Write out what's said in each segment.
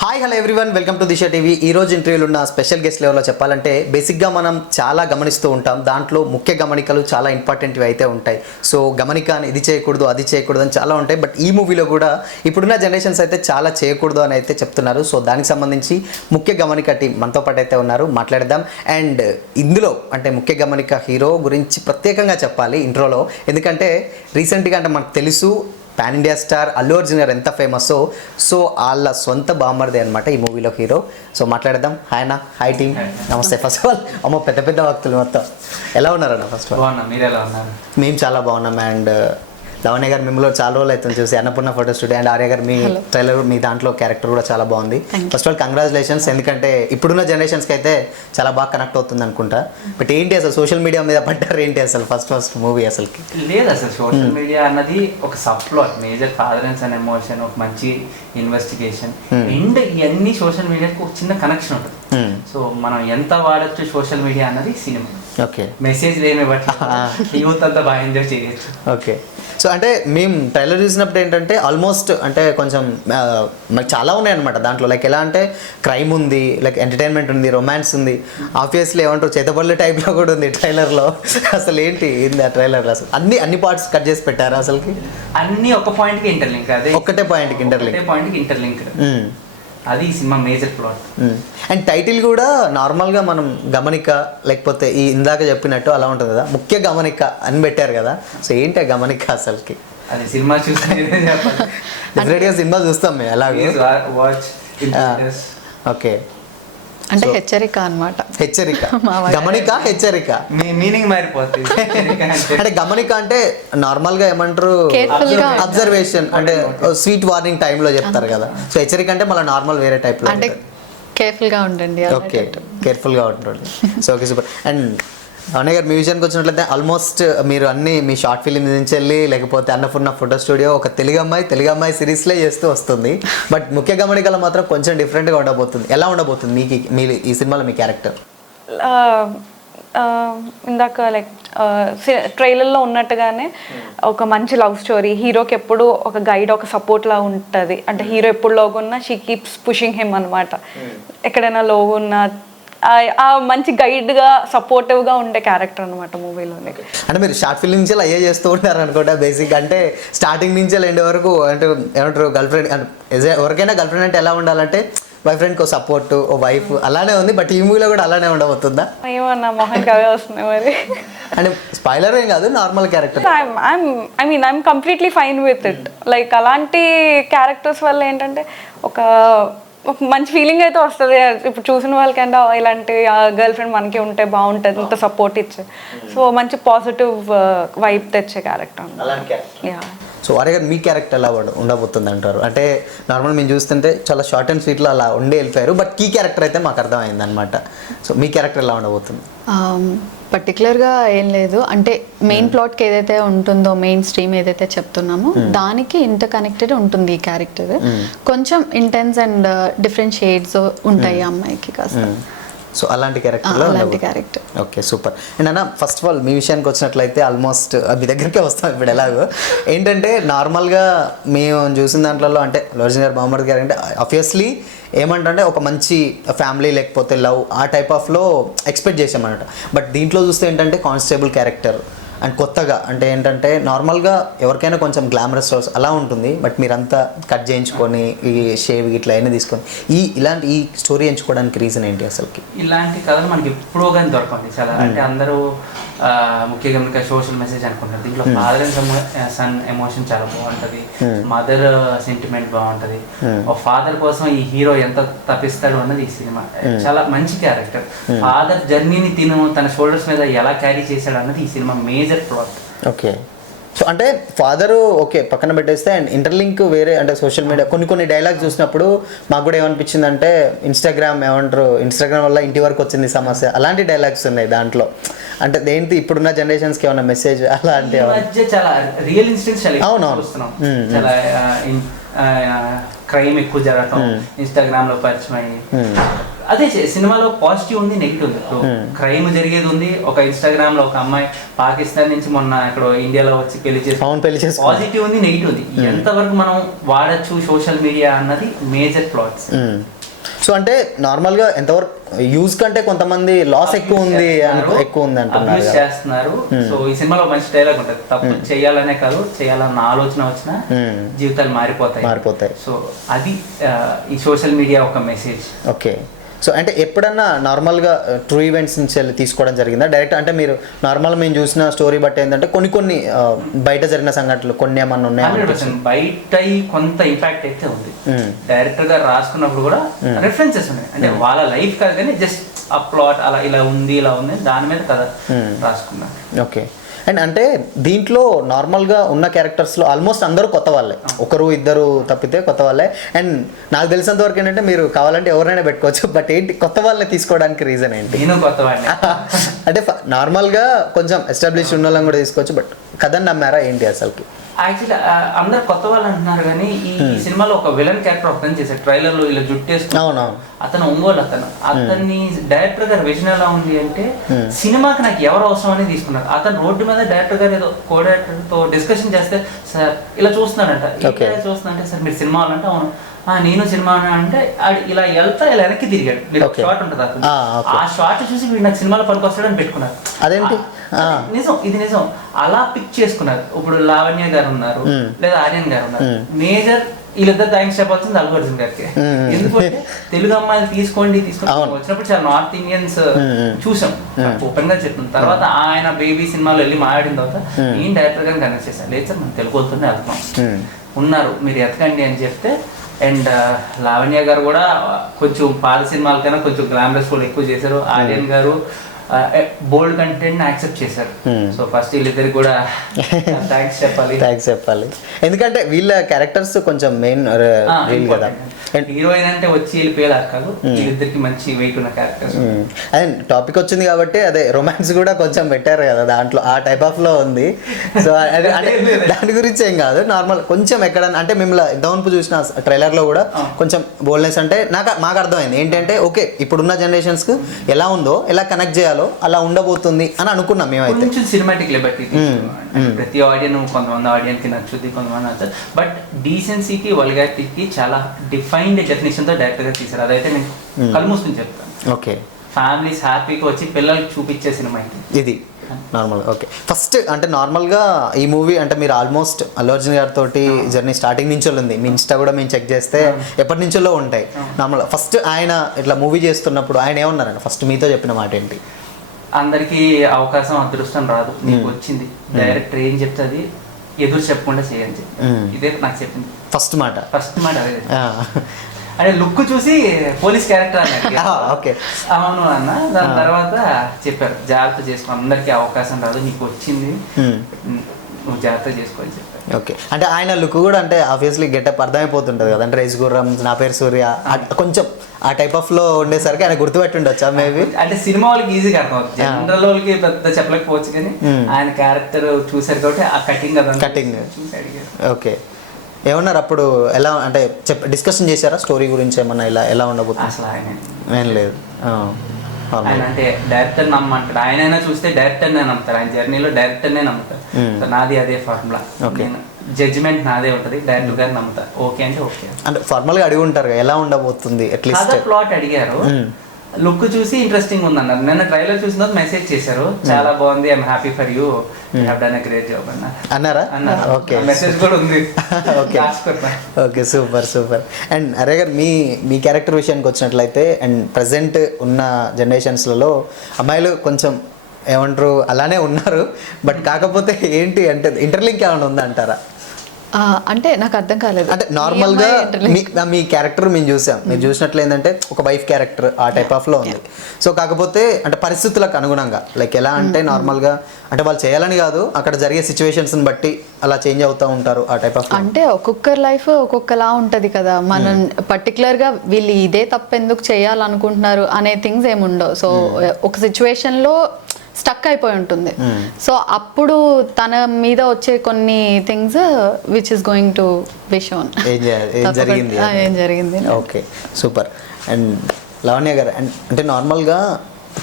Hi hello everyone, welcome to Disha TV. ఈరోజు ఇంటర్వ్యూలో ఉన్న స్పెషల్ గెస్ట్ లెవెల్లో చెప్పాలంటే బేసిక్గా మనం చాలా గమనిస్తూ ఉంటాం. దాంట్లో ముఖ్య గమనికలు చాలా ఇంపార్టెంట్వి అయితే ఉంటాయి. సో గమనిక అని ఇది చేయకూడదు అది చేయకూడదు అని చాలా ఉంటాయి. బట్ ఈ మూవీలో కూడా ఇప్పుడున్న జనరేషన్స్ అయితే చాలా చేయకూడదు అని అయితే చెప్తున్నారు. సో దానికి సంబంధించి ముఖ్య గమనిక టీం మనతో పాటు అయితే ఉన్నారు, మాట్లాడదాం. అండ్ ఇందులో అంటే ముఖ్య గమనిక హీరో గురించి ప్రత్యేకంగా చెప్పాలి ఇంట్రోలో, ఎందుకంటే రీసెంట్గా అంటే మనకు తెలుసు pan India star Allu Arjun గారు ఎంత ఫేమస్. సో వాళ్ళ సొంత బామ్మర్దే అనమాట ఈ మూవీలో హీరో. సో మాట్లాడదాం. హాయ్ అన్న, హాయ్ టీమ్, నమస్తే. ఫస్ట్ ఆఫ్ ఆల్ అమ్మ పెద్ద పెద్ద భక్తులు మొత్తం ఎలా ఉన్నారన్న? ఫస్ట్ ఆఫ్ ఆల్ మీరు ఎలా ఉన్నారు? మేము చాలా బాగున్నాం. అండ్ లవణ్య గారు మిమ్మల్ని చాలా రోజులు అయితే చూసి, Annapurna photo studio. And Arya గారు మీ ట్రైలర్, మీ దాంట్లో క్యారెక్టర్ కూడా చాలా బాగుంది. ఫస్ట్ ఆఫ్ ఆల్ కంగ్రాచులేషన్స్, ఎందుకంటే ఇప్పుడున్న జనరేషన్స్కి అయితే చాలా బాగా కనెక్ట్ అవుతుంది అనుకుంటా. బట్ ఏంటి అసలు సోషల్ మీడియా మీద పడ్డారు ఏంటి అసలు ఫస్ట్ మూవీ అసలుకి? లేదు, అసలు సోషల్ మీడియా అన్నది ఒక సబ్ప్లాట్, మేజర్ ఫాదరెన్స్ అండ్ ఎమోషన్, ఒక మంచి ఇన్వెస్టిగేషన్ అండ్ ఇవన్నీ సోషల్ మీడియాకి ఒక చిన్న కనెక్షన్ ఉంటుంది. సో మనం ఎంత వాడచ్చు సోషల్ మీడియా అన్నది సినిమా. ఓకే, మెసేజ్ ఏమి బట్టి యూత్ అంతా బాగా ఎంజాయ్ చేయొచ్చు. ఓకే. సో అంటే మేము ట్రైలర్ చూసినప్పుడు ఏంటంటే ఆల్మోస్ట్ అంటే కొంచెం మాకు చాలా ఉన్నాయన్నమాట దాంట్లో. లైక్ ఎలా అంటే క్రైమ్ ఉంది, లైక్ ఎంటర్టైన్మెంట్ ఉంది, రొమాన్స్ ఉంది, ఆబ్వియస్లీ ఏమంటారు చేతబడుల టైప్లో కూడా ఉంది ట్రైలర్లో. అసలు ఏంటి ఆ ట్రైలర్లో అసలు అన్ని పార్ట్స్ కట్ చేసి పెట్టారు అసలుకి? అన్ని ఒక పాయింట్కి ఇంటర్లింక్, అదే ఒక్కటే పాయింట్కి ఇంటర్లింక్. అది ఈ cinema major plot. And title కూడా నార్మల్గా మనం గమనిక, లేకపోతే ఈ ఇందాక చెప్పినట్టు అలా ఉంటుంది కదా, ముఖ్య గమనిక అని పెట్టారు కదా. సో ఏంటి ఆ గమనిక అసలుకి? అది సినిమా చూస్తే డెఫినెట్గా సినిమా చూస్తాం మేము అలాగే. ఓకే, అంటే హెచ్చరిక అన్నమాట. హెచ్చరిక, గమనిక, హెచ్చరిక మీనింగ్ మారిపోతుంది. అంటే గమనిక అంటే నార్మల్ గా ఏమంటారు అబ్జర్వేషన్, అంటే స్వీట్ వార్నింగ్ టైంలో చెప్తారు కదా. సో హెచ్చరిక అంటే మళ్ళీ నార్మల్ వేరే టైప్ లో, అంటే కేర్ఫుల్ గా ఉండండి. ఓకే, కేర్ఫుల్ గా ఉండండి. So okay, super. అండ్ అవునే గారు, మీ విషయానికి వచ్చినట్లయితే ఆల్మోస్ట్ మీరు అన్ని మీ షార్ట్ ఫిలిం నుంచి వెళ్ళి, లేకపోతే అన్నపూర్ణ ఫోటో స్టూడియో ఒక తెలుగు అమ్మాయి సిరీస్లే చేస్తూ వస్తుంది. బట్ ముఖ్య గమనికలో మాత్రం కొంచెం డిఫరెంట్గా ఉండబోతుంది. ఎలా ఉండబోతుంది మీ ఈ సినిమాలో మీ క్యారెక్టర్? ఇందాక లైక్ ట్రైలర్లో ఉన్నట్టుగానే ఒక మంచి లవ్ స్టోరీ. హీరోకి ఎప్పుడు ఒక గైడ్, ఒక సపోర్ట్ లా ఉంటుంది. అంటే హీరో ఎప్పుడు లోగున్నా షీ కీప్స్ పుషింగ్ హిమ్ అనమాట. ఎక్కడైనా లోగున్నా మంచి గైడ్గా సపోర్టివ్గా ఉండే క్యారెక్టర్ అనమాట మూవీలోనే. అంటే మీరు షార్ట్ ఫిల్మ్ నుంచి అయ్యే చేస్తూ ఉంటారు అనుకుంటా బేసిక్. అంటే స్టార్టింగ్ నుంచి ఎండ్ వరకు అంటే ఏమంటారు గర్ల్ ఫ్రెండ్, ఎవరికైనా గర్ల్ ఫ్రెండ్ అంటే ఎలా ఉండాలంటే బాయ్ ఫ్రెండ్కి ఒక సపోర్ట్, ఓ వైఫ్ అలానే ఉంది. బట్ ఈ మూవీలో కూడా అలానే ఉండబోతుందా? ఏమన్నా మొహన్ కవే వస్తున్నాయి మరి. అంటే స్పాయిలర్ ఏం కాదు, normal character. I'm completely fine with it. Like అలాంటి క్యారెక్టర్స్ వల్ల ఏంటంటే ఒక మంచి ఫీలింగ్ అయితే వస్తుంది. ఇప్పుడు చూసిన వాళ్ళకంటే ఇలాంటి గర్ల్ ఫ్రెండ్ మనకి ఉంటే బాగుంటుంది, ఇంత సపోర్ట్ ఇచ్చే. సో మంచి పాజిటివ్ వైబ్ తెచ్చే క్యారెక్టర్. సో ఆర్య గారు, మీ క్యారెక్టర్ ఎలా ఉండబోతుంది అంటారు? అంటే నార్మల్ మేము చూస్తుంటే చాలా షార్ట్ అండ్ స్వీట్లో అలా ఉండి వెళ్ళిపోయారు. బట్ కీ క్యారెక్టర్ అయితే మాకు అర్థమైంది అనమాట. సో మీ క్యారెక్టర్ ఎలా ఉండబోతుంది? పర్టికులర్గా ఏం లేదు. అంటే మెయిన్ ప్లాట్కి ఏదైతే ఉంటుందో, మెయిన్ స్ట్రీమ్ ఏదైతే చెప్తున్నామో దానికి ఇంటర్ కనెక్టెడ్ ఉంటుంది ఈ క్యారెక్టర్. కొంచెం ఇంటెన్స్ అండ్ డిఫరెంట్ షేడ్స్ ఉంటాయి ఆ అమ్మాయికి కాస్త. సో అలాంటి క్యారెక్టర్. Okay, super. అండ్ అన్న, ఫస్ట్ ఆఫ్ ఆల్ మీ విషయానికి వచ్చినట్లయితే ఆల్మోస్ట్ మీ దగ్గరికే వస్తాం ఇప్పుడు. ఎలాగో ఏంటంటే నార్మల్గా మేము చూసిన దాంట్లో అంటే అల్లు గారు, మహమ్మద్ గారు అంటే ఆబ్వియస్లీ ఏమంటే ఒక మంచి ఫ్యామిలీ లేకపోతే లవ్ ఆ టైప్ ఆఫ్లో ఎక్స్పెక్ట్ చేసామన్నమాట. బట్ దీంట్లో చూస్తే ఏంటంటే కానిస్టేబుల్ క్యారెక్టర్ అండ్ కొత్తగా అంటే ఏంటంటే నార్మల్గా ఎవరికైనా కొంచెం గ్లామరస్ రోల్స్ అలా ఉంటుంది. బట్ మీరంతా కట్ చేయించుకొని ఈ షేవ్ ఇట్లా అయినా తీసుకొని ఇలాంటి ఈ స్టోరీ ఎంచుకోవడానికి రీజన్ ఏంటి అసలుకి? ఇలాంటి కథలు మనకి ఎప్పుడో కానీ దొరకండి చాలా. అంటే అందరూ ముఖ్యంగా సోషల్ మెసేజ్ అనుకుంటారు. దీంట్లో ఫాదర్ అండ్ సన్ ఎమోషన్ చాలా బాగుంటుంది, మదర్ సెంటిమెంట్ బాగుంటుంది. ఒక ఫాదర్ కోసం ఈ హీరో ఎంత తప్పిస్తాడు అన్నది ఈ సినిమా. చాలా మంచి క్యారెక్టర్. ఫాదర్ జర్నీని తన షోల్డర్స్ మీద ఎలా క్యారీ చేశాడు అన్నది ఈ cinema major plot. Okay. So అంటే ఫాదరు ఓకే పక్కన పెట్టేస్తే, అండ్ ఇంటర్లింక్ వేరే అంటే సోషల్ మీడియా కొన్ని డైలాగ్స్ చూసినప్పుడు మాకు కూడా ఏమనిపించింది అంటే ఇన్స్టాగ్రామ్ వల్ల ఇంటి వరకు వచ్చింది సమస్య, అలాంటి డైలాగ్స్ ఉన్నాయి దాంట్లో. అంటే దేంటి ఇప్పుడున్న జనరేషన్స్కి ఏమన్నా మెసేజ్ అలాంటి చాలా రియల్ ఇన్సిడెంట్స్ చాలా క్రైమ్ ఎక్కువ జరగటం, ఇన్స్టాగ్రామ్ లో పరిచయం అయ్యి అదే సినిమాలో పాజిటివ్ ఉంది, నెగిటివ్ ఉంది. ఇప్పుడు క్రైమ్ జరిగేది ఉంది. ఒక ఇన్స్టాగ్రామ్ లో ఒక అమ్మాయి పాకిస్తాన్ నుంచి మొన్న ఇక్కడ ఇండియాలో వచ్చి పెళ్లి చేసి పాజిటివ్ ఉంది, నెగిటివ్ ఉంది. ఎంతవరకు మనం వాడచ్చు సోషల్ మీడియా అన్నది మేజర్ ప్లాట్స్. సో అంటే నార్మల్ గా ఎంతవరకు యూజ్ కంటే కొంతమంది లాస్ ఎక్కువ ఉంది అంటున్నారు చేస్తున్నారు. సో ఈ సినిమాలో మంచి డైలాగ్ ఉంటుంది, తప్పు చేయాలనే కాదు చేయాలన్న ఆలోచన వచ్చినా జీవితాలు మారిపోతాయి. సో అది ఈ సోషల్ మీడియా ఒక మెసేజ్. ఓకే. సో అంటే ఎప్పుడన్నా నార్మల్గా ట్రూ ఈవెంట్స్ నుంచి వెళ్ళి తీసుకోవడం జరిగిందా డైరెక్ట్? అంటే మీరు నార్మల్ మేము చూసిన స్టోరీ బట్టి ఏంటంటే కొన్ని బయట జరిగిన సంఘటనలు కొన్ని ఏమన్నా ఉన్నాయి? బయట కొంత ఇంపాక్ట్ అయితే ఉంది. డైరెక్టర్ గారు రాసుకున్నప్పుడు కూడా రెఫరెన్సెస్ ఉన్నాయి. అంటే వాళ్ళ లైఫ్ కాదు కానీ జస్ట్ ఆ ప్లాట్ అలా ఇలా ఉంది దాని మీద కథ రాసుకున్నారు. ఓకే. అండ్ అంటే దీంట్లో నార్మల్గా ఉన్న క్యారెక్టర్స్లో ఆల్మోస్ట్ అందరూ కొత్త వాళ్ళే, ఒకరు ఇద్దరు తప్పితే కొత్త వాళ్ళే. అండ్ నాకు తెలిసినంత వరకు ఏంటంటే మీరు కావాలంటే ఎవరైనా పెట్టుకోవచ్చు, బట్ ఏంటి కొత్త వాళ్ళని తీసుకోవడానికి రీజన్ ఏంటి? నేను కొత్త వాళ్ళని అంటే నార్మల్గా కొంచెం ఎస్టాబ్లిష్ ఉన్న వాళ్ళని కూడా తీసుకోవచ్చు, బట్ కథని నమ్మారా ఏంటి అసలుకి? యాక్చువల్లీ అందరు కొత్త వాళ్ళు అంటున్నారు కానీ ఈ సినిమాలో ఒక విలన్ క్యారెక్టర్ ఒకటి చేశారు. ట్రైలర్ లో ఇలా జుట్టేసుకుని అతను ఒంగోలు అతన్ని డైరెక్టర్ గారు విజన్ ఎలా ఉంది అంటే సినిమాకి నాకు ఎవరు అవసరం అని తీసుకున్నారు. అతను రోడ్డు మీద డైరెక్టర్ గారు ఏదో కో డైరెక్టర్ తో డిస్కషన్ చేస్తే సార్ ఇలా చూస్తున్నాడంట, చూస్తున్నాడంటే సార్ మీరు సినిమా వాళ్ళంటే అవును నేను సినిమా అంటే ఇలా వెళ్తా ఇలా వెనక్కి తిరిగాడు. షార్ట్ ఉంటుంది అతను, ఆ షార్ట్ చూసి వీడు నాకు సినిమాలో పనికొస్తాడని పెట్టుకున్నారు. అదేంటి నిజం, ఇది నిజం. అలా పిక్ చేసుకున్నారు. ఇప్పుడు లావణ్య గారు ఉన్నారు లేదా ఆర్యన్ గారు ఉన్నారు. మేజర్ వీళ్ళిద్దరు థ్యాంక్స్ చెప్పాల్సింది అల్లు అర్జున్ గారికి. ఎందుకంటే తెలుగు అమ్మాయిలు తీసుకోండి వచ్చినప్పుడు చాలా నార్త్ ఇండియన్స్ చూసాం, ఓపెన్ గా చెప్తున్నాం. తర్వాత ఆయన బేబీ సినిమాలో వెళ్ళి మాట్లాడిన తర్వాత నేను డైరెక్టర్ గారిని కనెక్ట్ చేశాను. లేదు సార్ మనం తెలుగు వస్తుండే వెళ్తాం ఉన్నారు మీరు ఎతకండి అని చెప్తే. అండ్ లావణ్య గారు కూడా కొంచెం పాత సినిమాల కన్నా కొంచెం గ్లామరస్ కూడా ఎక్కువ చేశారు. ఆర్యన్ గారు బోల్డ్ కంటెంట్ యాక్సెప్ట్ చేశారు. సో ఫస్ట్ వీళ్ళిద్దరికి కూడా థ్యాంక్స్ చెప్పాలి. ఎందుకంటే వీళ్ళ క్యారెక్టర్స్ కొంచెం మెయిన్ కదా. హీరోయిన్ అంటే వచ్చి వెళ్ళిపోయేలా కాదు, వీళ్ళిద్దరికి మంచి వెయిట్ ఉన్న క్యారెక్టర్స్. అదే టాపిక్ వచ్చింది కాబట్టి అదే రొమాన్స్ కూడా కొంచెం పెట్టారు కదా దాంట్లో, ఆ టైప్ ఆఫ్ లో ఉంది. సో దాని గురించి ఏం కాదు, నార్మల్ కొంచెం ఎక్కడన్నా అంటే మిమ్మల్ని ఇంతవరకు చూసిన ట్రైలర్ లో కూడా కొంచెం బోల్డ్నెస్ అంటే మాకు అర్థమైంది ఏంటంటే ఓకే ఇప్పుడున్న జనరేషన్స్ కు ఎలా ఉందో ఎలా కనెక్ట్ చేయాలో అలా ఉండబోతుంది అని అనుకున్నాం మేమైతే. కొంచెం సినిమాటిక్ లిబర్టీ ప్రతి ఆడియన్స్ కొంతమంది ఆడియన్స్ కి నచ్చుద్ది, కొంతమంది నచ్చదు. బట్ డీసెన్సీకి వల్గారిటీకి చాలా డిఫైన్డ్ డెఫినేషన్ తో డైరెక్టర్ గా తీశారు. అదైతే నేను కళ్ళు మూసుకుని చెప్తాను. ఓకే. ఫ్యామిలీస్ హ్యాపీగా వచ్చి పిల్లలకి చూపించే సినిమా ఇది నార్మల్. ఓకే. ఫస్ట్ అంటే నార్మల్గా ఈ మూవీ అంటే మీరు ఆల్మోస్ట్ అల్లు అర్జున్ గారితో జర్నీ స్టార్టింగ్ నుంచి ఉంది. మీ ఇన్స్టా కూడా మేము చెక్ చేస్తే ఎప్పటి నుంచో ఉంటాయి. నార్మల్ ఫస్ట్ ఆయన ఇట్లా మూవీ చేస్తున్నప్పుడు ఆయన ఏమన్నారండి ఫస్ట్ మీతో చెప్పిన మాట ఏంటి? అందరికీ అవకాశం అదృష్టం రాదు, నీకు వచ్చింది. డైరెక్టర్ ఏం చెప్తుంది ఎదురు చెప్పకుండా చేయండి, ఇదే నాకు చెప్పింది ఫస్ట్ మాట అదే. అంటే లుక్ చూసి పోలీస్ క్యారెక్టర్ అన్నారు. ఓకే అవును అన్న. దాని తర్వాత చెప్పారు జాగ్రత్త చేసుకో, అందరికీ అవకాశం రాదు, నీకు వచ్చింది నువ్వు జాగ్రత్త చేసుకోని చెప్పారు. ఓకే. అంటే ఆయన లుక్ కూడా అంటే ఆబ్వియస్లీ గెటప్ అర్థమైపోతుంటది కదా, అంటే రైస్ గుర్రం నా పేరు సూర్య కొంచెం ఆ టైప్ ఆఫ్ లో ఉండేసరికి ఆయన గుర్తుపెట్టి ఉండొచ్చా మేబీ? అంటే సినిమా వాళ్ళకి ఈజీగా అర్థం అవుతుంది, జనరల్ వాళ్ళకి పెద్ద చెప్పలేకపోవచ్చు కానీ ఆయన క్యారెక్టర్ చూసారు కాబట్టి ఆ కటింగ్ చూసి అడిగారు. ఓకే. ఏమన్నారు అప్పుడు? ఎలా అంటే డిస్కషన్ చేశారా స్టోరీ గురించి ఏమన్నా ఎలా ఉండబోతుంది? అసలు ఆయన ఏం లేదు. ఆయన అంటే డైరెక్టర్ నమ్మంటాడు, ఆయనైనా చూస్తే డైరెక్టర్నే నమ్ముతారు, ఆయన జర్నీలో డైరెక్టర్నే నమ్ముతారు. సో నాది అదే ఫార్ములా, జడ్జిమెంట్ నాదే ఉంటది, డైరెక్టర్ గారు నమ్ముతా. ఓకే అంటే ఓకే. అంటే ఫార్మల్ గా అడిగి ఉంటారు ఎలా ఉండబోతుంది, అట్లీస్ట్ ప్లాట్ అడిగారు. లుక్ చూసి ఇంట్రెస్టింగ్ ఉంది అన్నారు. నిన్న ట్రైలర్ చూసిన మెసేజ్ చేశారు, చాలా బాగుంది, I'm happy for you, have done a great job అన్నారా? ఓకే. మెసేజ్ కూడా ఉంది. Okay super. అండ్ అరే గారు మీ క్యారెక్టర్ విషయానికి వచ్చినట్లయితే అండ్ ప్రజెంట్ ఉన్న జనరేషన్స్లలో అమ్మాయిలు కొంచెం ఏమంటారు అలానే ఉన్నారు, బట్ కాకపోతే ఏంటి అంటే ఇంటర్లింక్ ఏమైనా ఉందా అంటారా? అంటే నాకు అర్థం కాలేదు. అంటే నార్మల్గా మీ క్యారెక్టర్ మేము చూసాం, మీరు చూసినట్లు ఏంటంటే ఒక వైఫ్ క్యారెక్టర్ ఆ టైప్ ఆఫ్ లో ఉంది. సో కాకపోతే అంటే పరిస్థితులకు అనుగుణంగా లైక్ ఎలా అంటే నార్మల్గా అంటే వాళ్ళు చేయాలని కాదు, అక్కడ జరిగే సిచ్యువేషన్స్ బట్టి అలా చేంజ్ అవుతూ ఉంటారు ఆ టైప్ ఆఫ్. అంటే ఒక్కొక్కరి లైఫ్ ఒక్కొక్కలా ఉంటది కదా, మనం పర్టికులర్ గా వీళ్ళు ఇదే తప్పు ఎందుకు చేయాలనుకుంటున్నారు అనే థింగ్స్ ఏముండవు. సో ఒక సిచ్యువేషన్ లో స్టక్ అయిపోయి ఉంటుంది. సో అప్పుడు తన మీద వచ్చే కొన్ని things which is going to be shown. ఏం జరిగింది. Okay super. అండ్ లావణ్య గారు అంటే నార్మల్గా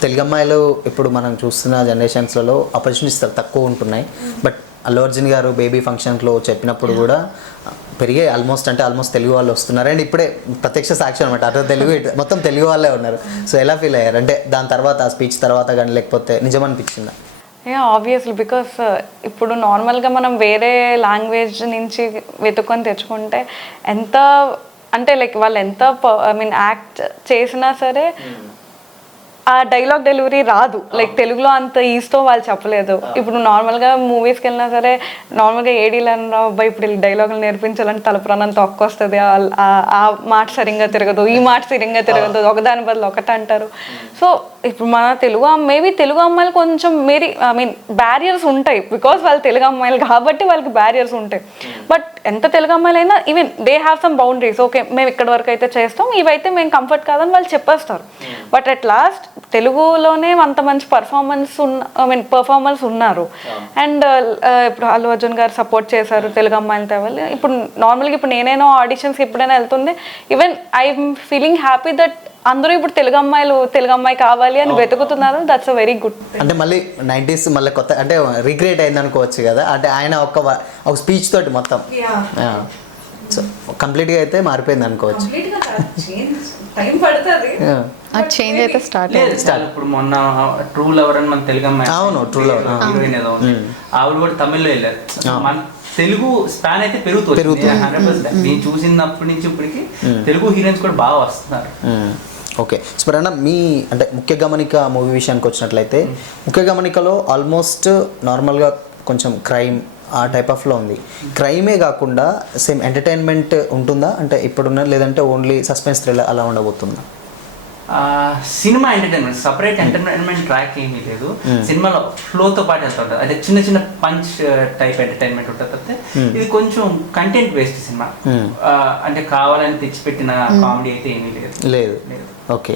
తెలుగు అమ్మాయిలు ఇప్పుడు మనం చూస్తున్న జనరేషన్స్లలో ఆపర్చునిటీస్ తక్కువ ఉంటున్నాయి. బట్ అల్లు అర్జున్ గారు బేబీ ఫంక్షన్లో చెప్పినప్పుడు కూడా పెరిగే ఆల్మోస్ట్ తెలుగు వాళ్ళు వస్తున్నారు. అండ్ ఇప్పుడే ప్రత్యక్ష సాక్షి అనమాట, అటు తెలుగు ఇటు మొత్తం తెలుగు వాళ్ళే ఉన్నారు. సో ఎలా ఫీల్ అయ్యారు అంటే దాని తర్వాత ఆ స్పీచ్ తర్వాత కానీ, లేకపోతే నిజమనిపించిందా? ఆబ్వియస్లీ బికాస్ ఇప్పుడు నార్మల్గా మనం వేరే లాంగ్వేజ్ నుంచి వెతుక్కొని తెచ్చుకుంటే ఎంత అంటే లైక్ వాళ్ళు ఎంత యాక్ట్ చేసినా సరే ఆ డైలాగ్ డెలివరీ రాదు. లైక్ తెలుగులో అంత ఈజీతో వాళ్ళు చెప్పలేదు. ఇప్పుడు నార్మల్గా మూవీస్కి వెళ్ళినా సరే నార్మల్గా ఏడీలను అబ్బాయి ఇప్పుడు డైలాగులు నేర్పించాలంటే తలప్రాణం తొక్కొస్తుంది, ఆ మాట సరిగ్గా తిరగదు, ఈ మాట సరిగ్గా తిరగదు, ఒకదాని బదులు ఒకటి అంటారు. సో ఇప్పుడు మన మేబీ తెలుగు అమ్మాయిలు కొంచెం బ్యారియర్స్ ఉంటాయి బికాస్ వాళ్ళు తెలుగు అమ్మాయిలు కాబట్టి వాళ్ళకి బ్యారియర్స్ ఉంటాయి. బట్ ఎంత తెలుగు అమ్మాయిలైనా even they have some boundaries. Okay మేము ఇక్కడ వరకు అయితే చేస్తాం, ఇవైతే మేము కంఫర్ట్ కాదని వాళ్ళు చెప్పేస్తారు. బట్ అట్ లాస్ట్ తెలుగులోనే అంత మంచి పర్ఫార్మర్స్ ఉన్నారు. అండ్ ఇప్పుడు అల్లు అర్జున్ గారు సపోర్ట్ చేశారు తెలుగు అమ్మాయిలు తేవాలి. ఇప్పుడు నార్మల్గా ఇప్పుడు నేనైనా ఆడిషన్స్కి ఎప్పుడైనా వెళ్తుండే even I'm feeling happy that అందరూ ఇప్పుడు తెలుగు అమ్మాయి కావాలి అని వెతుకుతున్నారు. That's a very good. అంటే మళ్ళీ 90s మళ్ళీ కొత్త అంటే రీక్రియేట్ అయింది అనుకోవచ్చు కదా. అంటే ఆయన ఒక స్పీచ్ తోటి మొత్తం సో కంప్లీట్గా అయితే మారిపోయింది అనుకోవచ్చు. చేంజ్ అయితే స్టార్ట్ ఇప్పుడు మొన్న ట్రూ లవర్ అని మన తెలుగు అమ్మాయి, అవును ట్రూ లవర్ హీరోయిన్ ఏదో ఉంది, ఆవిడ కూడా తమిళ్లో వెళ్ళారు. మన తెలుగు స్పాన్ అయితే పెరుగుతుంది 100%. నేను చూసినప్పటి నుంచి ఇప్పటికి తెలుగు హీరోయిన్స్ కూడా బాగా వస్తున్నారు. ఓకే స్మరణ, మీ అంటే ముఖ్య గమనిక మూవీ విషయానికి వచ్చినట్లయితే ముఖ్య గమనికలో ఆల్మోస్ట్ నార్మల్గా కొంచెం క్రైమ్ ఆ టైప్ ఆఫ్లో ఉంది. క్రైమే కాకుండా సేమ్ ఎంటర్టైన్మెంట్ ఉంటుందా అంటే ఇప్పుడున్న, లేదంటే ఓన్లీ సస్పెన్స్ థ్రిల్లర్ అలా ఉండబోతుందా? Cinema entertainment, separate entertainment track ఏమీ లేదు. సినిమాలో ఫ్లోతో పాటు వెళ్తూ ఉంటుంది. అంటే చిన్న చిన్న పంచ్ టైప్ ఎంటర్టైన్మెంట్ ఉంటుంది. ఇది కొంచెం కంటెంట్ బేస్డ్ సినిమా. అంటే కావాలని తెచ్చిపెట్టిన కామెడీ అయితే ఏమీ లేదు. Okay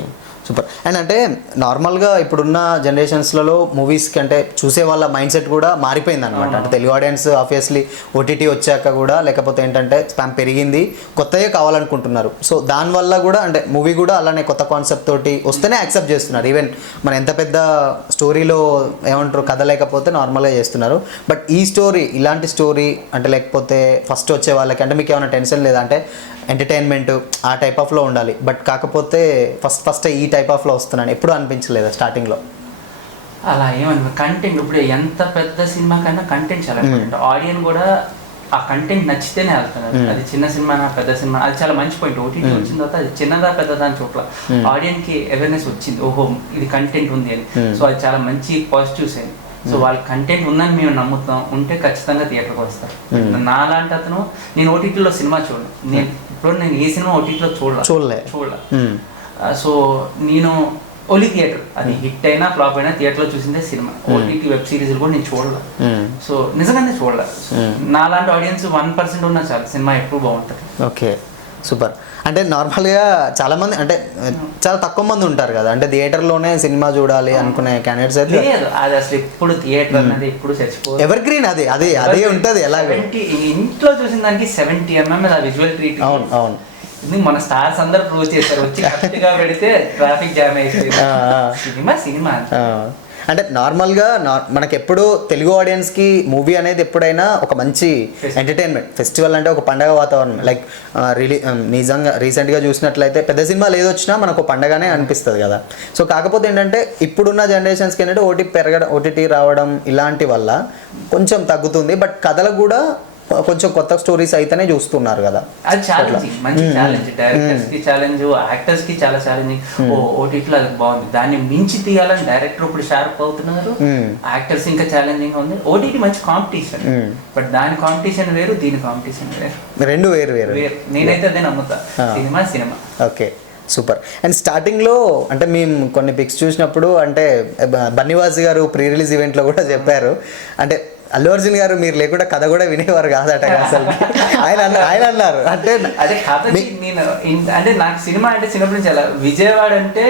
super. అండ్ అంటే నార్మల్గా ఇప్పుడున్న జనరేషన్స్లలో మూవీస్కి అంటే చూసే వాళ్ళ మైండ్ సెట్ కూడా మారిపోయింది అనమాట. అంటే తెలుగు ఆడియన్స్ ఆబ్వియస్లీ ఓటీటీ వచ్చాక కూడా, లేకపోతే ఏంటంటే స్పామ్ పెరిగింది, కొత్తగా కావాలనుకుంటున్నారు. సో దానివల్ల కూడా అంటే మూవీ కూడా అలానే కొత్త కాన్సెప్ట్ తోటి వస్తేనే యాక్సెప్ట్ చేస్తున్నారు. ఈవెన్ మన ఎంత పెద్ద స్టోరీలో ఏమంటారు కథ లేకపోతే నార్మల్గా చేస్తున్నారు. బట్ ఈ స్టోరీ ఇలాంటి స్టోరీ అంటే లేకపోతే ఫస్ట్ వచ్చే వాళ్ళకి అంటే మీకు ఏమైనా టెన్షన్ లేదా అంటే ఎంటర్టైన్మెంట్ ఆ టైప్ ఆఫ్లో ఉండాలి, బట్ కాకపోతే ఫస్ట్ ఈ టైప్ ఆఫ్లో వస్తున్నాను ఎప్పుడు అనిపించలేదా స్టార్టింగ్లో? అలా ఏమన్నా కంటెంట్ ఇప్పుడు ఎంత పెద్ద సినిమా కన్నా కంటెంట్ చాలా ఇంపార్టెంట్. ఆడియన్స్ కూడా ఆ కంటెంట్ నచ్చితేనే వెళ్తున్నారు. అది చిన్న సినిమా పెద్ద సినిమా అది చాలా మంచి పాయింట్. ఓటీటీ వచ్చిన తర్వాత అది చిన్నదా పెద్దదా అని చూడాల, ఆడియన్స్ కి అవేర్నెస్ వచ్చింది, ఓహో ఇది కంటెంట్ ఉంది అని. సో అది చాలా మంచి పాజిటివ్స్ అయింది. సో వాళ్ళ కంటెంట్ ఉందని మేము నమ్ముతాం, ఉంటే ఖచ్చితంగా థియేటర్కి వస్తారు. నాలాంటి అతను నేను ఓటీటీలో సినిమా చూడను. నేను ఏ సినిమా ఓటీటీలో చూడలే. సో నేను ఓన్లీ థియేటర్, అది హిట్ అయినా ఫ్లాప్ అయినా థియేటర్లో చూసిందే సినిమా. ఓటీటీ వెబ్ సిరీస్ కూడా నేను చూడలే. సో నిజంగానే చూడలే. నాలాంటి ఆడియన్స్ 1% ఉన్నా చాలు, సినిమా ఎప్పుడు బాగుంటుంది. Okay super. అంటే నార్మల్గా చాలామంది అంటే చాలా తక్కువ మంది ఉంటారు కదా అంటే థియేటర్లోనే సినిమా చూడాలి అనుకునే క్యాండిడేట్స్ అయితే లేదు. అది అసలు ఎప్పుడు థియేటర్ అనేది ఎప్పుడు చచ్చిపోదు. ఎవర్ గ్రీన్ అదే ఉంటుంది. ఎలాగ ఇంట్లో చూసిన దానికి 70mm విజువల్ ట్రీట్. అవును మన స్టార్స్ అందరు ప్రూవ్ చేశారు. వచ్చి కరెక్ట్గా పెడితే ట్రాఫిక్ జామ్ అయిపోయింది. సినిమా అంటే నార్మల్గా మనకి ఎప్పుడు తెలుగు ఆడియన్స్కి మూవీ అనేది ఎప్పుడైనా ఒక మంచి ఎంటర్టైన్మెంట్ ఫెస్టివల్ అంటే ఒక పండగ వాతావరణం. లైక్ నిజంగా రీసెంట్గా చూసినట్లయితే పెద్ద సినిమాలు ఏది వచ్చినా మనకు పండగనే అనిపిస్తుంది కదా. సో కాకపోతే ఏంటంటే ఇప్పుడున్న జనరేషన్స్కి ఏంటంటే ఓటీటీ రావడం ఇలాంటి వల్ల కొంచెం తగ్గుతుంది. బట్ కథలకు కూడా కొంచెం కొత్త స్టోరీస్ అయితేనే చూస్తున్నారు కదా. అది ఛాలెంజింగ్, మంచి ఛాలెంజ్. డైరెక్టర్స్ కి ఛాలెంజ్, యాక్టర్స్ కి చాలా ఛాలెంజింగ్. ఓటీటీలో అది బాగుంది, దాన్ని మించి తీయాలని డైరెక్టర్ ఇప్పుడు షార్ప్ అవుతున్నారు. యాక్టర్స్ ఇంకా ఛాలెంజింగ్ ఉంది. ఓటీటీ మంచి కాంపిటీషన్, బట్ దాని కాంపిటీషన్ వేరు, దీని కాంపిటీషన్ వేరు, రెండు వేరు. నేనైతే అదే నమ్ముతా. Cinema okay super. అండ్ స్టార్టింగ్లో అంటే మేము కొన్ని పిక్స్ చూసినప్పుడు అంటే బన్నీవాస్ గారు ప్రీ రిలీజ్ ఈవెంట్లో కూడా చెప్పారు అంటే అల్లు అర్జున్ గారు మీరు లేకుండా కథ కూడా వినేవారు కాదట అసలు. ఆయన అన్నారు అంటే అదే కథ. నేను అంటే నాకు సినిమా అంటే చిన్నప్పటి నుంచి అలా, విజయవాడ అంటే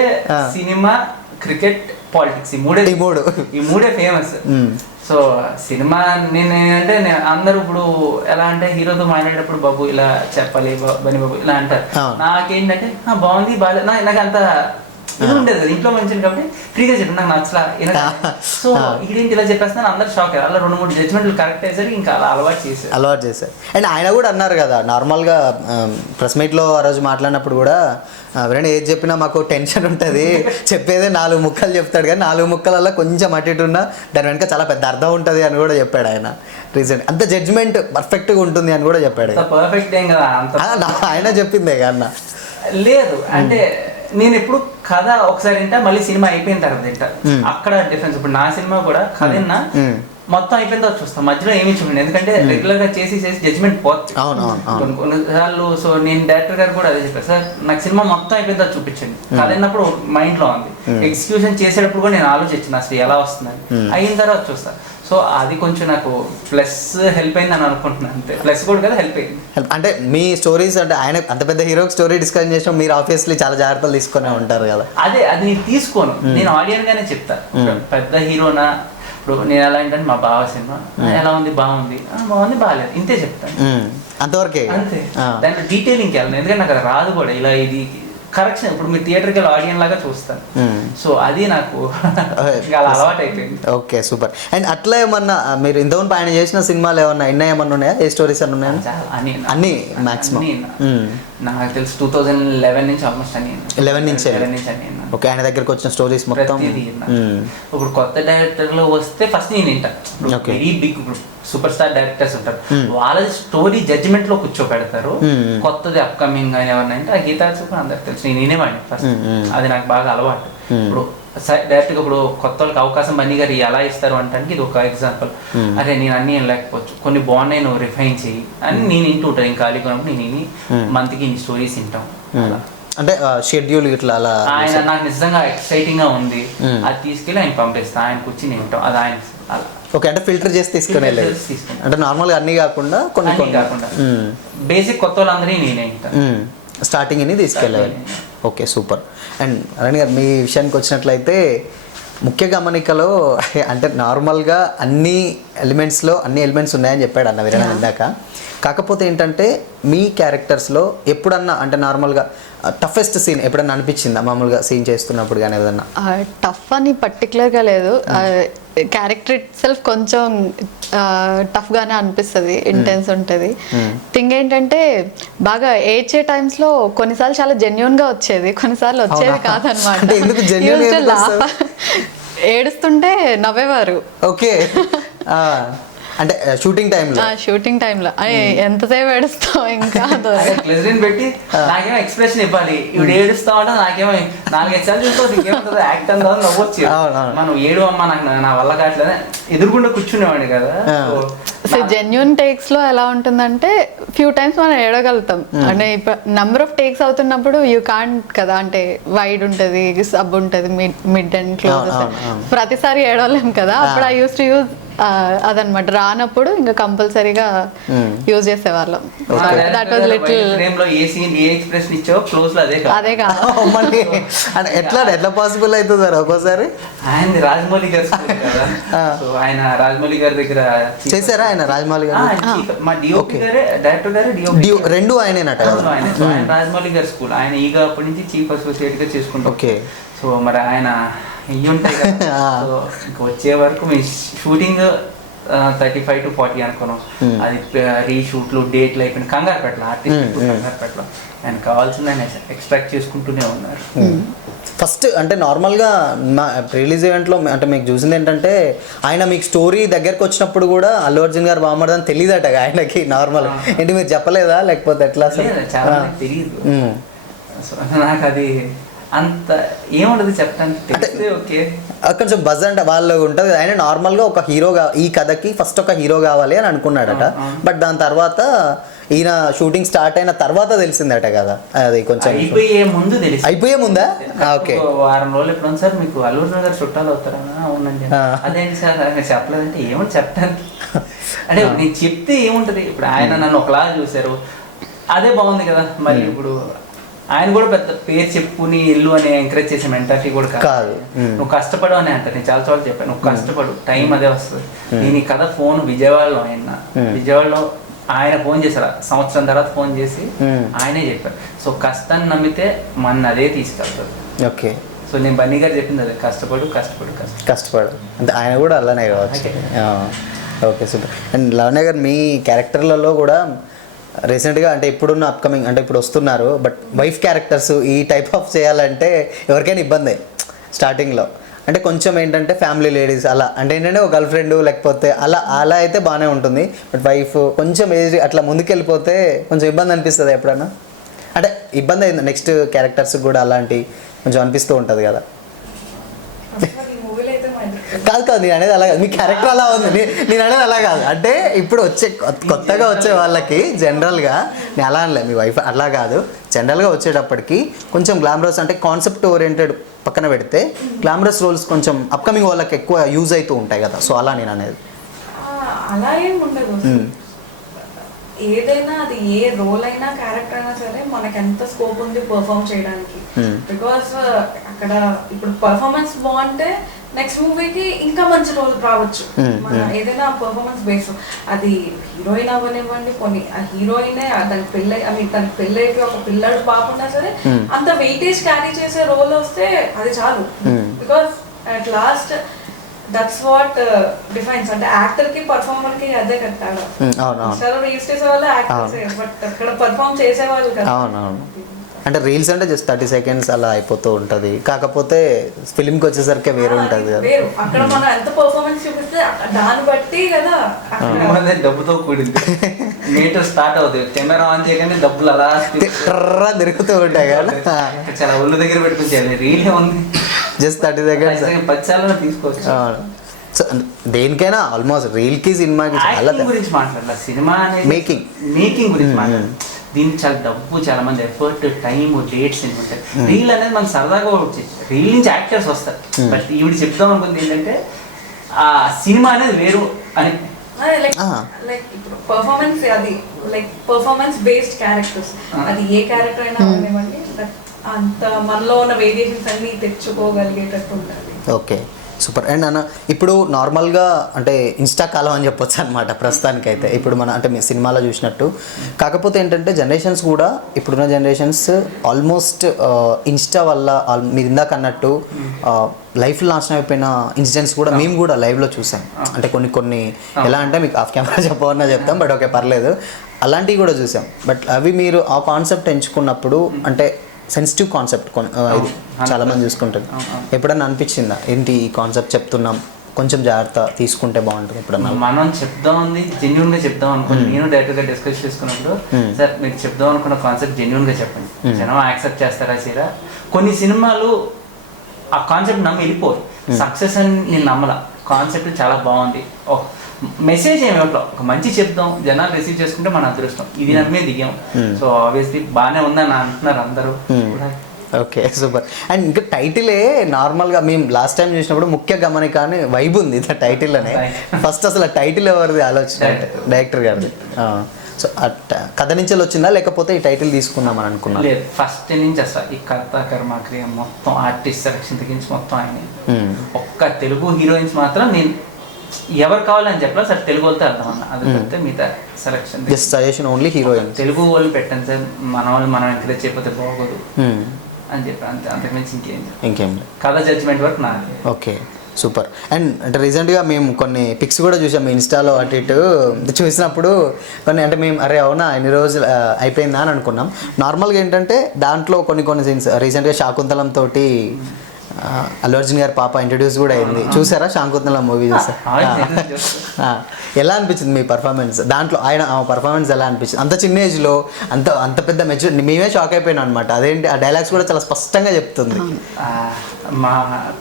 సినిమా, క్రికెట్, పాలిటిక్స్, ఈ మూడే ఫేమస్. సో సినిమా అంటే అందరూ ఇప్పుడు ఎలా అంటే హీరోతో మాట్లాడేటప్పుడు బాబు ఇలా చెప్పాలి, బని బాబు ఇలా అంటారు. నాకేంటంటే బాగుంది బాగాలేదు, నాకు అంత ఇది ఉండేది కదా, ఇంట్లో మంచిది కాబట్టి ఫ్రీగా చెప్పి నాకు నచ్చలా. సో ఇదేంటి ఇలా చెప్పేస్తాను, అందరు షాక్ అయ్యారు. అలా 2-3 జడ్జ్మెంట్లు కరెక్ట్ అయ్యేసరికి ఇంకా అలా అలవాటు చేశారు. అండ్ ఆయన కూడా అన్నారు కదా, నార్మల్గా ప్రెస్ మీట్లో ఆ రోజు మాట్లాడినప్పుడు కూడా, ఎవరైనా ఏది చెప్పినా మాకు టెన్షన్ ఉంటుంది, చెప్పేదే 4 ముక్కలు చెప్తాడు కానీ 4 ముక్కలలో కొంచెం అటు ఇటు ఉన్నా దాని వెనక చాలా పెద్ద అర్థం ఉంటుంది అని కూడా చెప్పాడు ఆయన. రీజన్ అంత జడ్జ్మెంట్ పర్ఫెక్ట్గా ఉంటుంది అని కూడా చెప్పాడు. పర్ఫెక్ట్ ఏం కదా ఆయన చెప్పిందే కన్నా లేదు అంటే నేను ఎప్పుడు కథ ఒకసారి వింటా, మళ్ళీ సినిమా అయిపోయిన తర్వాత వింటా. అక్కడ డిఫరెన్స్. ఇప్పుడు నా సినిమా కూడా కథ విన్నా మొత్తం అయిపోయిన తర్వాత చూస్తాం, మధ్యలో ఏమి చూడండి. ఎందుకంటే రెగ్యులర్ గా చేసి జడ్జ్మెంట్ పోతుంది కొన్నిసార్లు. సో నేను డైరెక్టర్ గారు కూడా అదే చెప్పాను, సార్ నాకు సినిమా మొత్తం అయిపోయిన తర్వాత చూపించండి. కథ విన్నప్పుడు మైండ్ లో ఉంది, ఎగ్జిక్యూషన్ చేసేటప్పుడు కూడా నేను ఆలోచించిన అసలు ఎలా వస్తుందని. అయిన తర్వాత చూస్తాను. సో అది కొంచెం నాకు ప్లస్ హెల్ప్ అయింది అని అనుకుంటున్నాను. అంతే, ప్లస్ కూడా కదా హెల్ప్ అయింది. అంటే మీ స్టోరీస్ అంటే ఆయన అంత పెద్ద హీరోకి స్టోరీ డిస్కస్ చేసాం, మీరు ఆబ్వియస్లీ చాలా జాగ్రత్తలు తీసుకునే ఉంటారు కదా. అది నేను తీసుకోను, నేను ఆడియన్స్ గానే చెప్తాను. పెద్ద హీరోనా ఇప్పుడు నేను ఎలా ఏంటంటే మా బావ సినిమా ఎలా ఉంది, బాగుంది బాగాలేదు, ఇంతే చెప్తాను. అంతవరకే, అంతే. దాంట్లో డీటెయిలింగ్కి వెళ్ళను, ఎందుకంటే నాకు అది రాదు కూడా. ఇలా ఇది కరెక్షన్ ఇప్పుడు మీరు థియేటర్కి వెళ్ళి ఆడియన్స్ లాగా చూస్తాను. సో అది నాకు అలా అలవాటు అయిపోయింది. Okay, super. అండ్ అట్లా ఏమన్నా మీరు ఇంతకుముందు ఆయన చేసిన సినిమాలు ఏమన్నా ఏమన్నా ఉన్నాయా? ఏ స్టోరీస్ అన్నీ ఉన్నాయా? అన్ని మాక్సిమం నాకు తెలుసు 2011 నుంచి ఆల్మోస్ట్ అన్ని 11 నుంచి అన్ని. ఓకే, ఆయన దగ్గరకు వచ్చిన స్టోరీస్ మొత్తం. ఇప్పుడు కొత్త డైరెక్టర్లు వస్తే ఫస్ట్ నేను వింటా. Very big super star directors ఉంటారు, వాళ్ళ స్టోరీ జడ్జిమెంట్ లో కూర్చోపెడతారు. కొత్తది అప్కమింగ్ అని ఎవరిని అంటే ఆ గీతా చూపుని అందరికి తెలుసు, నేను వినేవాడిని ఫస్ట్. అది నాకు బాగా అలవాటు. ఇప్పుడు డైరెక్ట్ గా ఇప్పుడు కొత్త వాళ్ళకి అవకాశం బన్నీ గారు ఎలా ఇస్తారు అంటానికి ఇది ఒక ఎగ్జాంపుల్. అరే నేను అన్ని వెళ్ళలేకపోవచ్చు, కొన్ని బాగున్నాయి, నువ్వు రిఫైన్ చెయ్యి అని నేను వింటూ ఉంటాను. ఇంకా ఖాళీ కొన్నప్పుడు నేను విని మంత్కి ఇన్ని స్టోరీస్ వింటాం. అంటే షెడ్యూల్ ఇట్లా అలా ఆయన నాకు నిజంగా ఎక్సైటింగ్ గా ఉంది, అది తీసుకెళ్ళి ఆయన పంపిస్తాను, ఆయన కూర్చుని వింటాం. అది ఆయన ఓకే, అంటే ఫిల్టర్ చేసి తీసుకుని వెళ్ళాలి. అంటే నార్మల్గా అన్ని కాకుండా కొన్ని కాకుండా బేసిక్ కొత్త వాళ్ళందరినీ నేనే స్టార్టింగ్ అని తీసుకెళ్ళాలి. Okay, super. అండ్ అరణ్ గారు మీ విషయానికి వచ్చినట్లయితే ముఖ్య గమనికలో అంటే నార్మల్గా అన్ని ఎలిమెంట్స్ ఉన్నాయని చెప్పాడు అన్న వీరణ ఇందాక. కాకపోతే ఏంటంటే మీ క్యారెక్టర్స్లో ఎప్పుడన్నా అంటే నార్మల్గా టఫెస్ట్ సీన్ ఎప్పుడన్నా అనిపించిందా మామూలుగా సీన్ చేస్తున్నప్పుడు కానీ ఏదన్నా? టఫ్ అని పర్టికులర్గా లేదు, క్యారెక్టర్ ఇట్ సెల్ఫ్ కొంచెం టఫ్గానే అనిపిస్తుంది, ఇంటెన్స్ ఉంటుంది. థింగ్ ఏంటంటే బాగా ఏడ్చే టైమ్స్లో కొన్నిసార్లు చాలా జెన్యున్గా వచ్చేది, కొన్నిసార్లు వచ్చేది కాదనమాట. ఏడుస్తుంటే నవ్వేవారు. ఓకే, అంటే షూటింగ్ టైంలో ఎంతసేపు ఏడుస్తావు ఇంకా పెట్టి నాకేమో ఎక్స్ప్రెషన్ ఇవ్వాలి. ఇప్పుడు ఏడుస్తా ఉంటే నాకేమో 4-5 సార్లు చూసుకోవచ్చు, యాక్ట్ అంతా నవ్వచ్చు. మనం ఏడు అమ్మా నాకు నా వల్ల కావట్లేదు ఎదురుకుండా కూర్చునేవాడిని కదా. సో జెన్యున్ టేక్స్ లో ఎలా ఉంటుందంటే ఫ్యూ టైమ్స్ మనం ఏడగలుగుతాం. అంటే నెంబర్ ఆఫ్ టేక్స్ అవుతున్నప్పుడు యూ కాంట్ కదా, అంటే వైడ్ ఉంటుంది, సబ్ ఉంటుంది, మిడ్ అండ్ క్లోజ్. ప్రతిసారి ఏడవలేం కదా. అప్పుడు ఐ యూస్ టు యూజ్ అదనమాట. రానప్పుడు ఇంకా కంపల్సరీగా యూజ్ చేసేవాళ్ళం. దట్ వాజ్ లిటిల్ అదే కాదు. ఎట్లా పాసిబుల్ అవుతుంది సార్ ఒక్కోసారి? ఆయన రాజమౌళి గారు ఆయన రాజమౌళి గారి దగ్గర చేశారా? ఆయన రాజమౌళి గారు మా డిఓపి గారే, డైరెక్టర్ గారు రెండు ఆయనేనట. ఆయన రాజమౌళి గారి స్కూల్, ఆయన ఈగ అప్పటి నుంచి చీఫ్ అసోసియేట్ గా చేసుకుంటాం. ఓకే, సో మరి ఆయన ఇవి ఉంటాయి కదా. సో ఇంకా వచ్చే వరకు మీ షూటింగ్ 35 to 40 అనుకున్నాం. అది రీషూట్లు డేట్లు అయిపోయిన కంగారు పెట్టాలి, ఆర్టిస్ట్ కంగారు పెట్టాలి. ఆయన కావాల్సింది ఆయన ఎక్స్ట్రాక్ట్ చేసుకుంటూనే ఉన్నారు. ఫస్ట్ అంటే నార్మల్గా మా రిలీజ్ ఈవెంట్లో అంటే మీకు చూసింది ఏంటంటే ఆయన మీకు స్టోరీ దగ్గరకు వచ్చినప్పుడు కూడా అల్లు అర్జున్ గారు బాగుమడదని తెలియదట ఆయనకి. నార్మల్ ఏంటి మీరు చెప్పలేదా లేకపోతే ఎట్లా? చాలా తెలియదు. సో నాకు అది అంత ఏముండదు చెప్పడానికి. ఓకే, కొంచెం బజ్ అంటే వాళ్ళు ఉంటుంది. ఆయన నార్మల్గా ఒక హీరోగా ఈ కథకి ఫస్ట్ ఒక హీరో కావాలి అని అనుకున్నాడట. బట్ దాని తర్వాత ఈయన షూటింగ్ స్టార్ట్ అయిన తర్వాత తెలిసిందట కదా, అది కొంచెం అయిపోయే ముందా? ఓకే, వారం రోజులు ఎప్పుడు సార్ మీకు అల్లు అర్జున్ గారు చుట్టాలు అవుతారా? అవునండి. అదేంటి సార్ చెప్పలేదంటే ఏమని చెప్పడానికి అంటే నేను చెప్తే ఏముంటది. ఇప్పుడు ఆయన నన్ను ఒకలా చూశారు, అదే బాగుంది కదా. మరి ఇప్పుడు ఆయన కూడా పెద్ద పేరు చెప్పుకుని ఇల్లు అని ఎంకరేజ్ చేసే మెంటాలిటీ కూడా కాదు. నువ్వు కష్టపడు అని అంటారు. నేను చాలా చోట్ల చెప్పాను, నువ్వు కష్టపడు, టైం అదే వస్తుంది. నేను ఈ కథ ఫోన్ విజయవాడలో విజయవాడలో ఆయన ఫోన్ చేశారు, సంవత్సరం తర్వాత ఫోన్ చేసి ఆయనే చెప్పారు. సో కష్టాన్ని నమ్మితే మన అదే తీసుకెళ్తారు. ఓకే. సో నేను బన్నీ గారు చెప్పింది అదే, కష్టపడు. అంటే ఆయన కూడా అలానే కావచ్చు. Okay, super. అండ్ లావణ్య గారు మీ క్యారెక్టర్లలో కూడా రీసెంట్గా అంటే ఇప్పుడున్న అప్కమింగ్ అంటే ఇప్పుడు వస్తున్నారు, బట్ వైఫ్ క్యారెక్టర్స్ ఈ టైప్ ఆఫ్ చేయాలంటే ఎవరికైనా ఇబ్బంది స్టార్టింగ్లో. అంటే కొంచెం ఏంటంటే ఫ్యామిలీ లేడీస్ అలా అంటే ఏంటంటే ఒక గర్ల్ ఫ్రెండ్ లేకపోతే అలా అయితే బాగానే ఉంటుంది. బట్ వైఫ్ కొంచెం ఏజ్ అట్లా ముందుకెళ్ళిపోతే కొంచెం ఇబ్బంది అనిపిస్తుంది ఎప్పుడన్నా? అంటే ఇబ్బంది అయింది నెక్స్ట్ క్యారెక్టర్స్ కూడా అలాంటి కొంచెం అనిపిస్తూ ఉంటుంది కదా? కాదు నేను అనేది అలా కాదు, మీ క్యారెక్టర్ అలా ఉంది. నేను అనేది అలా కాదు, అంటే ఇప్పుడు కొత్తగా వచ్చే వాళ్ళకి జనరల్గా నేను అలా అనలే, మీ వైఫ్ అలా కాదు, జనరల్గా వచ్చేటప్పటికి కొంచెం గ్లామరస్ అంటే కాన్సెప్ట్ ఓరియంటెడ్ పక్కన పెడితే గ్లామరస్ రోల్స్ కొంచెం అప్కమింగ్ వాళ్ళకి ఎక్కువ యూజ్ అవుతూ ఉంటాయి కదా, సో అలా నేను అనేది. అలా ఏం ఉండదు. ఏదైనా అది ఏ రోల్ అయినా క్యారెక్టర్ అయినా సరే మనకి ఎంత స్కోప్ ఉంది పర్ఫామ్ చేయడానికి. బికాస్ అక్కడ ఇప్పుడు పర్ఫార్మెన్స్ బాగుంటే నెక్స్ట్ మూవీకి ఇంకా మంచి రోల్ రావచ్చు. మన ఏదైనా పర్ఫార్మెన్స్ బేస్, అది హీరోయిన్ అవ్వనివ్వండి, కొన్ని ఆ హీరోయినే దానికి పెళ్ళైకి ఒక పిల్లడు బాగున్నా సరే అంత వెయిటేజ్ క్యారీ చేసే రోల్ వస్తే అది చాలు. Because at last that's what defines. అంటే యాక్టర్ కి పర్ఫార్మర్ కి అదే కట్టాడు. రీల్స్ చేసే వాళ్ళు యాక్టర్స్, బట్ అక్కడ పర్ఫార్మ్ చేసేవాళ్ళు కదా. అంటే రీల్స్ అంటే జస్ట్ 30 seconds అలా అయిపోతూ ఉంటుంది, కాకపోతే ఫిలింకి వచ్చేసరికి వేరే ఉంటుంది కదా. అక్కడ మనం ఎంత పర్ఫార్మెన్స్ చూపిస్తే దాన్ని బట్టి కదా. డబ్బుతో కూడింది మీటర్ స్టార్ట్ అవుతుంది, కెమెరా ఆన్ చేయగానే డబ్బులు అలా తిరుగుతూ ఉంటాయి కదా. చాలా ఒళ్ళు దగ్గర పెట్టుకుని చేయాలి. రీల్ ఉంది జస్ట్ 30 seconds 10 సార్లు తీసుకోవచ్చు. సో దేనికైనా ఆల్మోస్ట్ రీల్కి సినిమాకి చాలా గురించి మాట్లాడాలి. సినిమా అనేది మేకింగ్ గురించి మాట్లాడాలి. దీనికి చాలా డబ్బు, చాలా మంది ఎఫర్ట్, టైం, డేట్స్ అని ఉంటాయి. రీల్ అనేది మనకు సరదాగా వచ్చేది, రీల్ నుంచి యాక్టర్స్ వస్తారు. బట్ ఈవిడ చెప్తాం అనుకుంది ఏంటంటే ఆ సినిమా అనేది వేరు అని. లైక్ ఇప్పుడు పర్ఫార్మెన్స్, అది లైక్ పర్ఫార్మెన్స్ బేస్డ్ క్యారెక్టర్స్, అది ఏ క్యారెక్టర్ అయినా అవనివ్వండి, అంత మనలో ఉన్న వేరియేషన్స్ అన్ని తెచ్చుకోగలిగేటట్టు ఉండాలి. Okay, super. అండ్ అన్న ఇప్పుడు నార్మల్గా అంటే ఇన్స్టా కాలం అని చెప్పొచ్చు అనమాట ప్రస్తుతానికైతే. ఇప్పుడు మన అంటే మీ సినిమాలో చూసినట్టు, కాకపోతే ఏంటంటే జనరేషన్స్ కూడా ఇప్పుడున్న జనరేషన్స్ ఆల్మోస్ట్ ఇన్స్టా వల్ల మీరు ఇందాక అన్నట్టు లైఫ్ నాశనం అయిపోయిన ఇన్సిడెంట్స్ కూడా మేము కూడా లైవ్లో చూసాం. అంటే కొన్ని ఎలా అంటే మీకు ఆఫ్ కెమెరా చెప్పవన్నా చెప్తాం, బట్ ఓకే పర్లేదు, అలాంటివి కూడా చూసాం. బట్ అవి మీరు ఆ కాన్సెప్ట్ ఎంచుకున్నప్పుడు అంటే సెన్సిటివ్ కాన్సెప్ట్ ఇది చాలా మంది చూసుకుంటారు. ఎప్పుడన్నా అనిపించిందా ఏంటి ఈ కాన్సెప్ట్ చెప్తున్నాం, కొంచెం జాగ్రత్త తీసుకుంటే బాగుంటుంది ఎప్పుడన్నా? మనం చెప్దాం ఉంది జెన్యున్ గా చెప్దాం అనుకుని నేను డైరెక్టర్ గా డిస్కస్ చేసుకున్నప్పుడు, సార్ మీరు చెప్దాం అనుకున్న కాన్సెప్ట్ జెన్యున్ గా చెప్పండి, జనం యాక్సెప్ట్ చేస్తారా సీరా. కొన్ని సినిమాలు ఆ కాన్సెప్ట్ నమ్మి వెళ్ళిపోరు, సక్సెస్ అని నేను నమ్మలా. కాన్సెప్ట్ చాలా బాగుంది, మెసేజ్ ఏమిటో ఒక మంచి చెప్దాం, జనాలు రిసీవ్ చేసుకుంటే మన అదృష్టం, ఇది నమ్మే దిగాం. సో ఆబ్వియస్లీ బాగానే ఉందని అంటున్నారు అందరూ. Okay, super. అండ్ ఇంకా టైటిలే నార్మల్గా మేము లాస్ట్ టైం చూసినప్పుడు ముఖ్య గమనిక అని వైబ్ ఉంది టైటిల్లోనే. ఫస్ట్ అసలు ఆ టైటిల్ ఎవరిది ఆలోచన? డైరెక్టర్ గారిది. సో కథ నుంచి వచ్చిందా లేకపోతే ఈ టైటిల్ తీసుకుందామని అనుకున్నా? లేదు, ఫస్ట్ నుంచి అసలు ఈ కథ కర్మ క్రియ మొత్తం ఆర్టిస్ట్ సెలక్షన్ తగ్గించి మొత్తం ఆయన. ఒక్క తెలుగు హీరోయిన్స్ మాత్రం నేను ఎవరు కావాలని చెప్పాలి సార్, తెలుగు వాళ్ళతో వెళ్దాం అన్న, అది పెడితే మిగతా selection just suggestion only heroine Telugu వాళ్ళు పెట్టండి సార్, మన వాళ్ళు మనం ఎంకరేజ్ చేయకపోతే బాగోదు అని చెప్పి అంతే, అంతకుమించి ఇంకేం కథ జడ్జిమెంట్ వరకు నాది. Okay, super. అండ్ అంటే రీసెంట్గా మేము కొన్ని పిక్స్ కూడా చూసాం మీ ఇన్స్టాలో, అటు ఇటు చూసినప్పుడు కొన్ని అంటే మేము అరే అవునా ఎన్ని రోజులు అయిపోయిందా అని అనుకున్నాం. నార్మల్గా ఏంటంటే దాంట్లో కొన్ని సీన్స్ రీసెంట్గా శాకుంతలం తోటి అల్లు అర్జున్ గారి పాప ఇంట్రడ్యూస్ కూడా అయింది, చూసారా శాకుంతలం మూవీ చూసారా? ఎలా అనిపించింది మీ పర్ఫార్మెన్స్ దాంట్లో? ఆయన పర్ఫార్మెన్స్ ఎలా అనిపించింది? అంత చిన్న ఏజ్లో అంత పెద్ద మెచ్యూర్, మేమే షాక్ అయిపోయినాం అనమాట. అదేంటి ఆ డైలాగ్స్ కూడా చాలా స్పష్టంగా చెప్తుంది. మా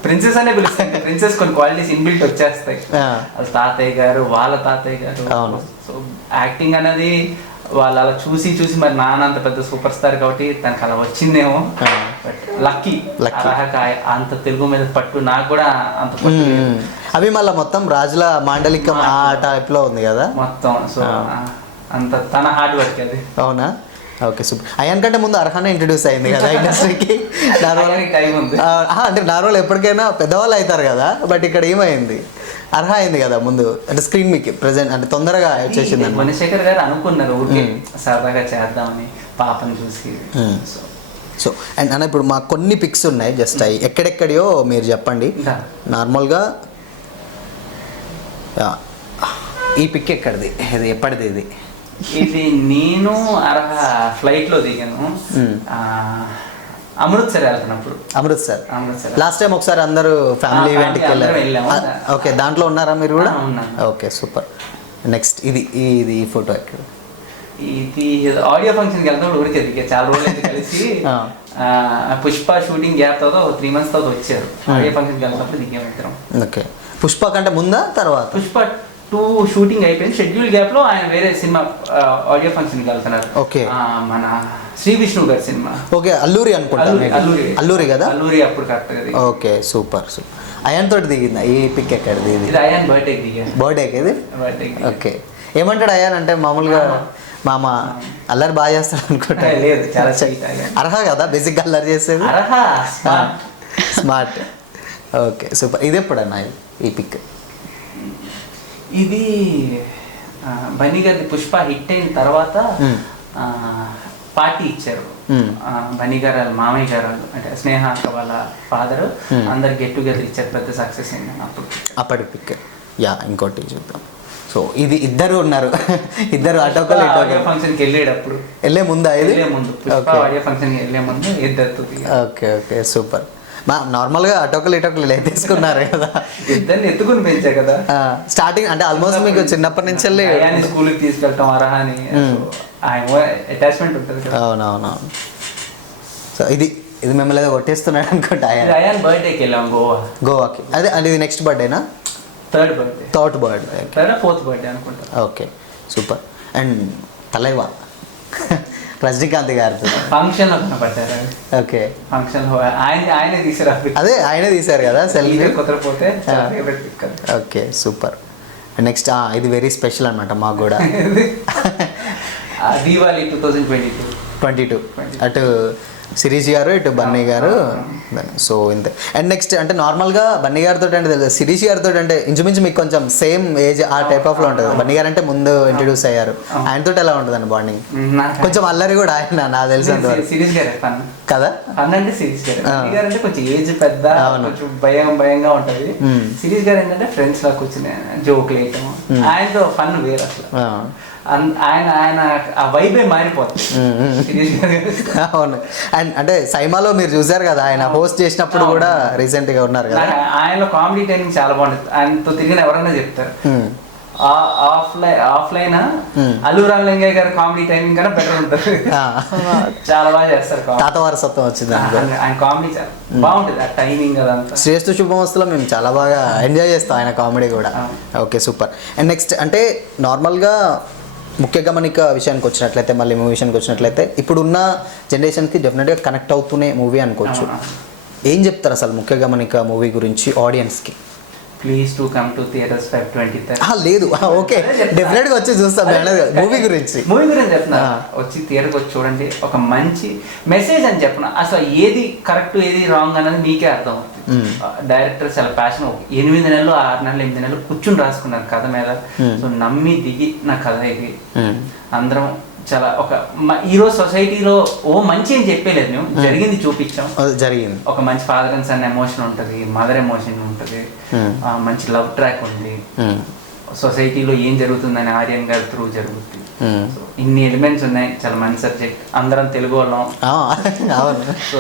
ప్రిన్సెస్ అనే పిలుస్తాను, ప్రిన్సెస్ కొన్ని క్వాలిటీస్ ఇన్బిల్ట్ వచ్చేస్తాయి. తాతయ్య గారు, వాళ్ళ తాతయ్య గారు. అవును. సో యాక్టింగ్ అనేది వాళ్ళు అలా చూసి మరి నాన్న అంత పెద్ద సూపర్ స్టార్ కాబట్టి తనకు అలా వచ్చిందేమో. బట్ లక్కీ అంత తెలుగు మీద పట్టు, నాకు కూడా అంత పట్టు. అవి మళ్ళీ మొత్తం రాజుల మాండలికం ఆ టైప్లో ఉంది కదా మొత్తం. సో అంత తన హార్డ్ వర్క్ అది. అవునా? Okay super. అయాన్ కంటే ముందు అర్హానే ఇంట్రడ్యూస్ అయింది కదా ఇండస్ట్రీకి. అయాన్కి time ఉంది. అంటే నార్మల్ ఎప్పటికైనా పెద్దవాళ్ళు అవుతారు కదా, బట్ ఇక్కడ ఏమైంది అర్హ అయింది కదా ముందు, అంటే స్క్రీన్ మీకు ప్రెసెంట్ అంటే తొందరగా వచ్చేసింది. మణిశేఖర్ గారు అనుకున్నారు ఊరికే సరదాగా చేద్దామని పాపను చూసి. సో అండ్ అన్న ఇప్పుడు మాకు కొన్ని పిక్స్ ఉన్నాయి, జస్ట్ అవి ఎక్కడెక్కడియో మీరు చెప్పండి. నార్మల్గా ఈ పిక్ ఎక్కడిది, ఇది ఎప్పటిది ఇది? ఇది నేను అర్హ ఫ్లైట్ లో దిగాను అమృత్సర్ వెళ్తున్నప్పుడు. అమృత్సర్ అమృత్సర్ లాస్ట్ టైం ఒకసారి అందరూ ఫ్యామిలీ ఈవెంట్కి అందరం వెళ్ళారు. వెళ్ళాము. ఓకే, దాంట్లో ఉన్నారా మీరు కూడా? ఉన్నాను. Okay super. నెక్స్ట్ ఇది ఇది ఈ ఫోటో ఎక్కడ? ఇది ఆడియో ఫంక్షన్కి వెళ్తాం ఊరికే దిగా చాలా రోజులు కలిసి. పుష్ప షూటింగ్ గ్యాప్ తర్వాత 3 months తర్వాత వచ్చారు. ఆడియో ఫంక్షన్కి వెళ్తున్నప్పుడు దిగాం ఇద్దరం. ఓకే, పుష్ప కంటే ముందా తర్వాత? పుష్ప 2 షూటింగ్ అయిపోయింది. షెడ్యూల్ గ్యాప్ లో ఆయన వేరే సినిమా ఆడియో ఫంక్షన్కి వెళ్తున్నారు. ఓకే. మన శ్రీ విష్ణు గారి సినిమా. ఓకే, అల్లూరి అనుకుంటా. అల్లూరి కదా? అల్లూరి అప్పుడు correct. Okay super super. Ayaan తోటి దిగిందా ఈ పిక్ ఎక్కడిది? ఇది ఇది అయాన్ బర్త్డేకి దిగాను. బర్త్డేకి ఇది? బర్త్డేకి. ఓకే, ఏమంటాడు అయాన్ అంటే మామూలుగా మామ అల్లరి బాగా చేస్తాడు అనుకుంటా. లేదు, చాలా sweet అయాన్. అర్హ కదా బేసిక్గా అల్లరి చేసేది. అర్హ స్మార్ట్. Okay super. ఇది ఎప్పుడన్నా ఈ పిక్? ఇది బన్నీ గారి పుష్ప హిట్ అయిన తర్వాత పార్టీ ఇచ్చారు. బన్నీ గారు వాళ్ళ మామయ్య గారు అంటే స్నేహ అక్క వాళ్ళ ఫాదర్ అందరు గెట్ టుగెదర్ ఇచ్చారు. పెద్ద సక్సెస్ అయింది అప్పుడు. అప్పటి పిక్. యా, ఇంకోటి చూద్దాం. సో ఇది ఇద్దరు ఉన్నారు, ఇద్దరు అటోకలు ఆడియో ఫంక్షన్కి వెళ్ళేటప్పుడు వెళ్ళే ముందా? ఇది వెళ్ళే ముందు పుష్ప ఆడియో ఫంక్షన్కి వెళ్ళే ముందు ఇద్దరితో. Okay okay super. మా నార్మల్గా అటోకలు ఇటోకలు తీసుకున్నారు కదా, ఇద్దరిని ఎత్తుకుని పెంచా కదా స్టార్టింగ్ అంటే ఆల్మోస్ట్ మీకు చిన్నప్పటి నుంచి వెళ్ళి స్కూల్కి తీసుకెళ్తాం అర్హ అని అటాచ్మెంట్ ఉంటుంది కదా. అవునవునవును. సో ఇది ఇది మిమ్మల్ని ఏదో కొట్టేస్తున్నాడు అనుకుంటా. అయాన్ బర్త్డేకి వెళ్ళాం గోవాకి. అదే అంటే ఇది నెక్స్ట్ బర్త్డేనా? Third birthday. Third birthday. 4th birthday అనుకుంటా. Okay super. And Thalaiva Rajinikanth గారితో ఫంక్షన్ లో కనపడ్డారు. ఓకే, ఫంక్షన్ లో ఆయనే తీసారు. అదే ఆయనే తీశారు కదా సెల్ఫీ. కుదరపోతే favourite pic. Okay super. Next ఇది వెరీ స్పెషల్ అనమాట మాకు కూడా. దీవాలి 2022 అటు సిరీస్ గారు ఇటు బన్నీ గారు. సో ఇంతే. అండ్ నెక్స్ట్ అంటే నార్మల్గా బన్నీ గారితో అంటే తెలుసు, సిరీస్ గారితో అంటే ఇంచుమించు మీకు కొంచెం సేమ్ ఏజ్ ఆ టైప్ ఆఫ్లో ఉంటుంది. బన్నీ గారు అంటే ముందు ఇంట్రడ్యూస్ అయ్యారు, ఆయనతో ఎలా ఉంటుందండి బాండింగ్? కొంచెం అల్లరి కూడా ఆయన నాకు తెలిసినంత సిరీస్ గారే ఫన్ కదా. ఫన్ అంటే సిరీస్ గారు అంటే కొంచెం ఏజ్ పెద్ద, కొంచెం భయంగా ఉంటది. సిరీస్ గారు ఏంటంటే ఫ్రెండ్స్ లా కూర్చుని జోక్లు వేయటం, ఆయనతో ఫన్ వేరు అసలు. ఆయన ఆ వైబే మారిపోతుంది. అవును. అండ్ అంటే సైమాలో మీరు చూసారు కదా, ఆయన హోస్ట్ చేసినప్పుడు కూడా రీసెంట్ గా ఉన్నారు కదా. ఆయనలో కామెడీ టైమింగ్ చాలా బాగుంటుంది. ఆయనతో తిరిగిన ఎవరైనా చెప్తారు. ఆఫ్లైన్ అల్లు రామలింగయ్య గారి కామెడీ టైమింగ్ కన్నా బెటర్ ఉంటుంది. చాలా బాగా చేస్తారు. తాత వారసత్వం వచ్చింది ఆయన కామెడీ చాలా బాగుంటుంది. ఆ టైమింగ్ అదంతా. శ్రేష్ఠ శుభమస్తులో మేము చాలా బాగా ఎంజాయ్ చేస్తాం ఆయన కామెడీ కూడా. Okay super. అండ్ నెక్స్ట్ అంటే నార్మల్గా ముఖ్య గమనిక విషయానికి వచ్చినట్లయితే, మళ్ళీ మూవీ విషయానికి వచ్చినట్లయితే ఇప్పుడున్న జనరేషన్కి డెఫినెట్గా కనెక్ట్ అవుతూనే మూవీ అనుకోవచ్చు. ఏం చెప్తారు అసలు ముఖ్య గమనిక మూవీ గురించి ఆడియన్స్కి? Please to come to theatres Feb 23. లేదు, ఓకే డెఫినెట్గా వచ్చి చూస్తాం. మూవీ గురించి చెప్తున్నా, వచ్చి థియేటర్కి వచ్చి చూడండి. ఒక మంచి మెసేజ్ అని చెప్పిన అసలు ఏది కరెక్ట్ ఏది రాంగ్ అన్నది మీకే అర్థం అవుతుంది. డైరెక్టర్ చాలా ప్యాషన్ 8 నెలలు 6 నెలలు 8 నెలలు కూర్చుని రాసుకున్నారు కథ మీద. సో నమ్మి దిగి నా కథ ఇది. అందరం చాలా ఒక ఈరోజు సొసైటీలో మంచి అని చెప్పలేదు, మేము జరిగింది చూపించాం. జరిగింది. ఒక మంచి ఫాదర్ అండ్ సన్ ఎమోషన్ ఉంటుంది, మదర్ ఎమోషన్ ఉంటుంది, మంచి లవ్ ట్రాక్ ఉంది. సొసైటీలో ఏం జరుగుతుందని ఆర్యన్ గారి త్రూ జరుగుతుంది. ఇన్ని ఎలిమెంట్స్ ఉన్నాయి. చాలా మంచి సబ్జెక్ట్. అందరం తెలుగు వాళ్ళం, సో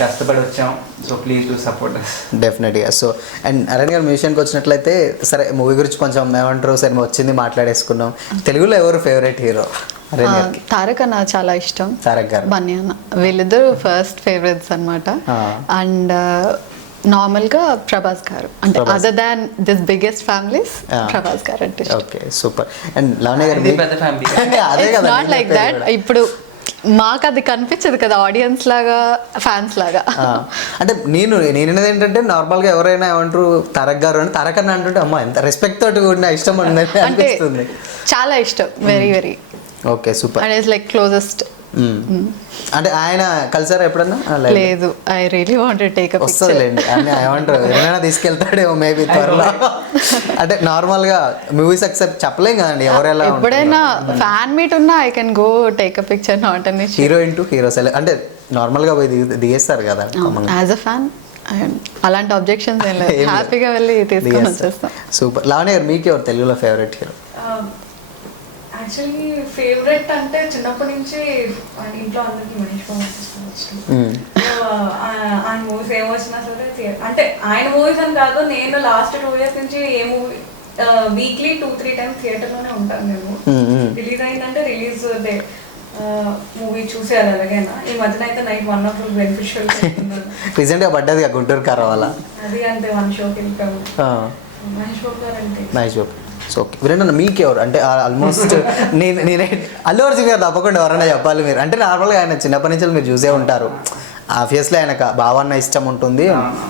కష్టపడి వచ్చాం. So please do support us. డెఫినెట్గా. సో అండ్ అరణ్ గారు మ్యూజియంకి వచ్చినట్లయితే, సరే మూవీ గురించి కొంచెం ఏమంటారు, సరే వచ్చింది మాట్లాడేసుకున్నాం. తెలుగులో ఎవరు ఫేవరెట్ హీరో? తారక్ అన్న చాలా ఇష్టం, తారక్ గారు, బన్నీ అన్న, వీళ్ళిద్దరు ఫస్ట్ ఫేవరెట్స్ అనమాట. అండ్ నార్మల్ గా ప్రభాస్ గారు అంటే other than this biggest families, Prabhas గారు అంటే. Okay super. అండ్ లావణ్య గారు పెద్ద ఫ్యామిలీ. అదే కదా, నాట్ లైక్ దట్. ఇప్పుడు మాకు అది కనిపించదు కదా ఆడియన్స్ లాగా, ఫ్యాన్స్ లాగా. అంటే నేను ఏంటంటే నార్మల్గా ఎవరైనా ఏమంటారు తారక్ గారు అని, తారక్ అన్న అంటుంటే అమ్మ ఎంత రెస్పెక్ట్ తోటి కూడిన ఇష్టం అంటే చాలా ఇష్టం, very very. Okay super. And it's like closest అంటే ఆయన కలిసారా ఎప్పుడన్నా లేదు, I really wanted take a picture. వస్తుందిలేండి అని ఏమంటారు ఎవరైనా తీసుకెళ్తాడేమో మేబీ త్వరలో. అంటే నార్మల్గా మూవీస్ అక్సెప్ట్ చెప్పలేం కదండి ఎవరెలా ఎప్పుడైనా ఫ్యాన్ మీట్ ఉన్నా I can go take a picture, not an issue. Heroine to hero అంటే నార్మల్గా పోయి దిగేస్తారు కదా యాజ్ అ ఫ్యాన్ అలాంటి అబ్జెక్షన్స్ ఏం లేదు, హ్యాపీగా వెళ్ళి తీసుకొని వచ్చేస్తాం. సూపర్. లావణ్య గారు మీకు ఎవరు తెలుగులో ఫేవరెట్ హీరో? యాక్చువల్లీ ఫేవరెట్ అంటే చిన్నప్పటి నుంచి ఇంట్లో అందరికి మహేష్ బాబు ఆయన మూవీస్ ఏం వచ్చినా సరే అంటే ఆయన మూవీస్ అని కాదు, నేను లాస్ట్ 2 years నుంచి ఏ మూవీ వీక్లీ 2-3 times థియేటర్లోనే ఉంటాను. నేను రిలీజ్ అయిందంటే రిలీజ్ డే మూవీ చూసేయాలి అలాగైనా. ఈ మధ్యన అయితే నైట్ 1 o'clock బెనిఫిషియల్ రీసెంట్గా పడ్డది గుంటూరు కారవాల, అది అంటే 1 showకి వెళ్ళిపోయాము. మహేష్ బాబు గారు అంటే మహేష్ బాబు. సో ఓకే వీరన్న మీకు ఎవరు అంటే ఆల్మోస్ట్ నేనే అల్లు అర్జున్ గారు తప్పకుండా ఎవరైనా చెప్పాలి మీరు. అంటే నార్మల్గా ఆయన చిన్నప్పటి నుంచి మీరు చూసే ఉంటారు, ఆబ్వియస్లీ ఆయనకు భావన్న ఇష్టం ఉంటుంది.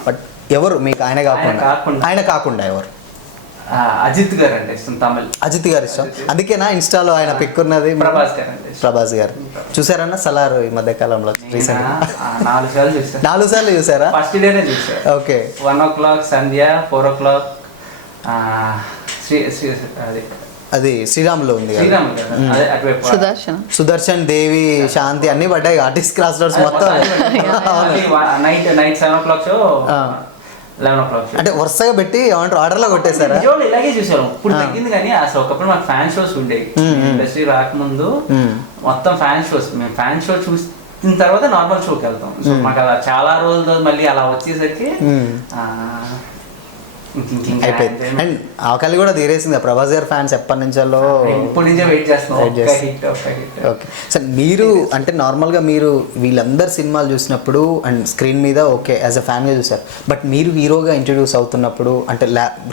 బట్ ఎవరు మీకు ఆయన కాకుండా ఎవరు? అజిత్ గారు అంటే ఇష్టం, తమిళ్ అజిత్ గారు ఇష్టం. అందుకేనా ఇన్స్టాలో ఆయన పిక్ ఉన్నది? ప్రభాస్ గారు చూసారన్నా సలార్ ఈ మధ్య కాలంలో రీసెంట్ 4 సార్లు చూసాను. 4 సార్లు చూసారా? ఫస్ట్ డేనే చూసాను. ఓకే. 1 o'clock సంధ్య, 4 o'clock అది శ్రీరాములో ఉంది సుదర్శన్, దేవి, శాంతి అన్ని పడ్డాయి ఆర్టిస్ట్ క్లాస్ డోర్స్ మొత్తం. Night 7 o'clock show, 11 o'clock. అంటే వరుసగా పెట్టి ఏమంటారు ఆర్డర్లో కొట్టేశారా? ఇలాగే చూసాను. ఇప్పుడు తగ్గింది కానీ అసలు ఒకప్పుడు మాకు ఫ్యాన్ షోస్ ఉండేవి ఇండస్ట్రీ రాకముందు. మొత్తం ఫ్యాన్ షోస్, మేము ఫ్యాన్ షో చూసిన తర్వాత నార్మల్ షోకి వెళ్తాం. సో మాకు అలా చాలా రోజులు మళ్ళీ అలా వచ్చేసరికి అయిపోయింది. అండ్ ఆకలి కూడా తీరేసింది ప్రభాస్ గారు ఫ్యాన్స్ ఎప్పటి నుంచో ఇప్పటి నుంచే వెయిట్ చేస్తున్నాం. ఓకే సార్, మీరు అంటే నార్మల్గా మీరు వీళ్ళందరు సినిమాలు చూసినప్పుడు అండ్ స్క్రీన్ మీద ఓకే యాజ్ అ ఫ్యాన్గా చూసారు, బట్ మీరు హీరోగా ఇంట్రడ్యూస్ అవుతున్నప్పుడు అంటే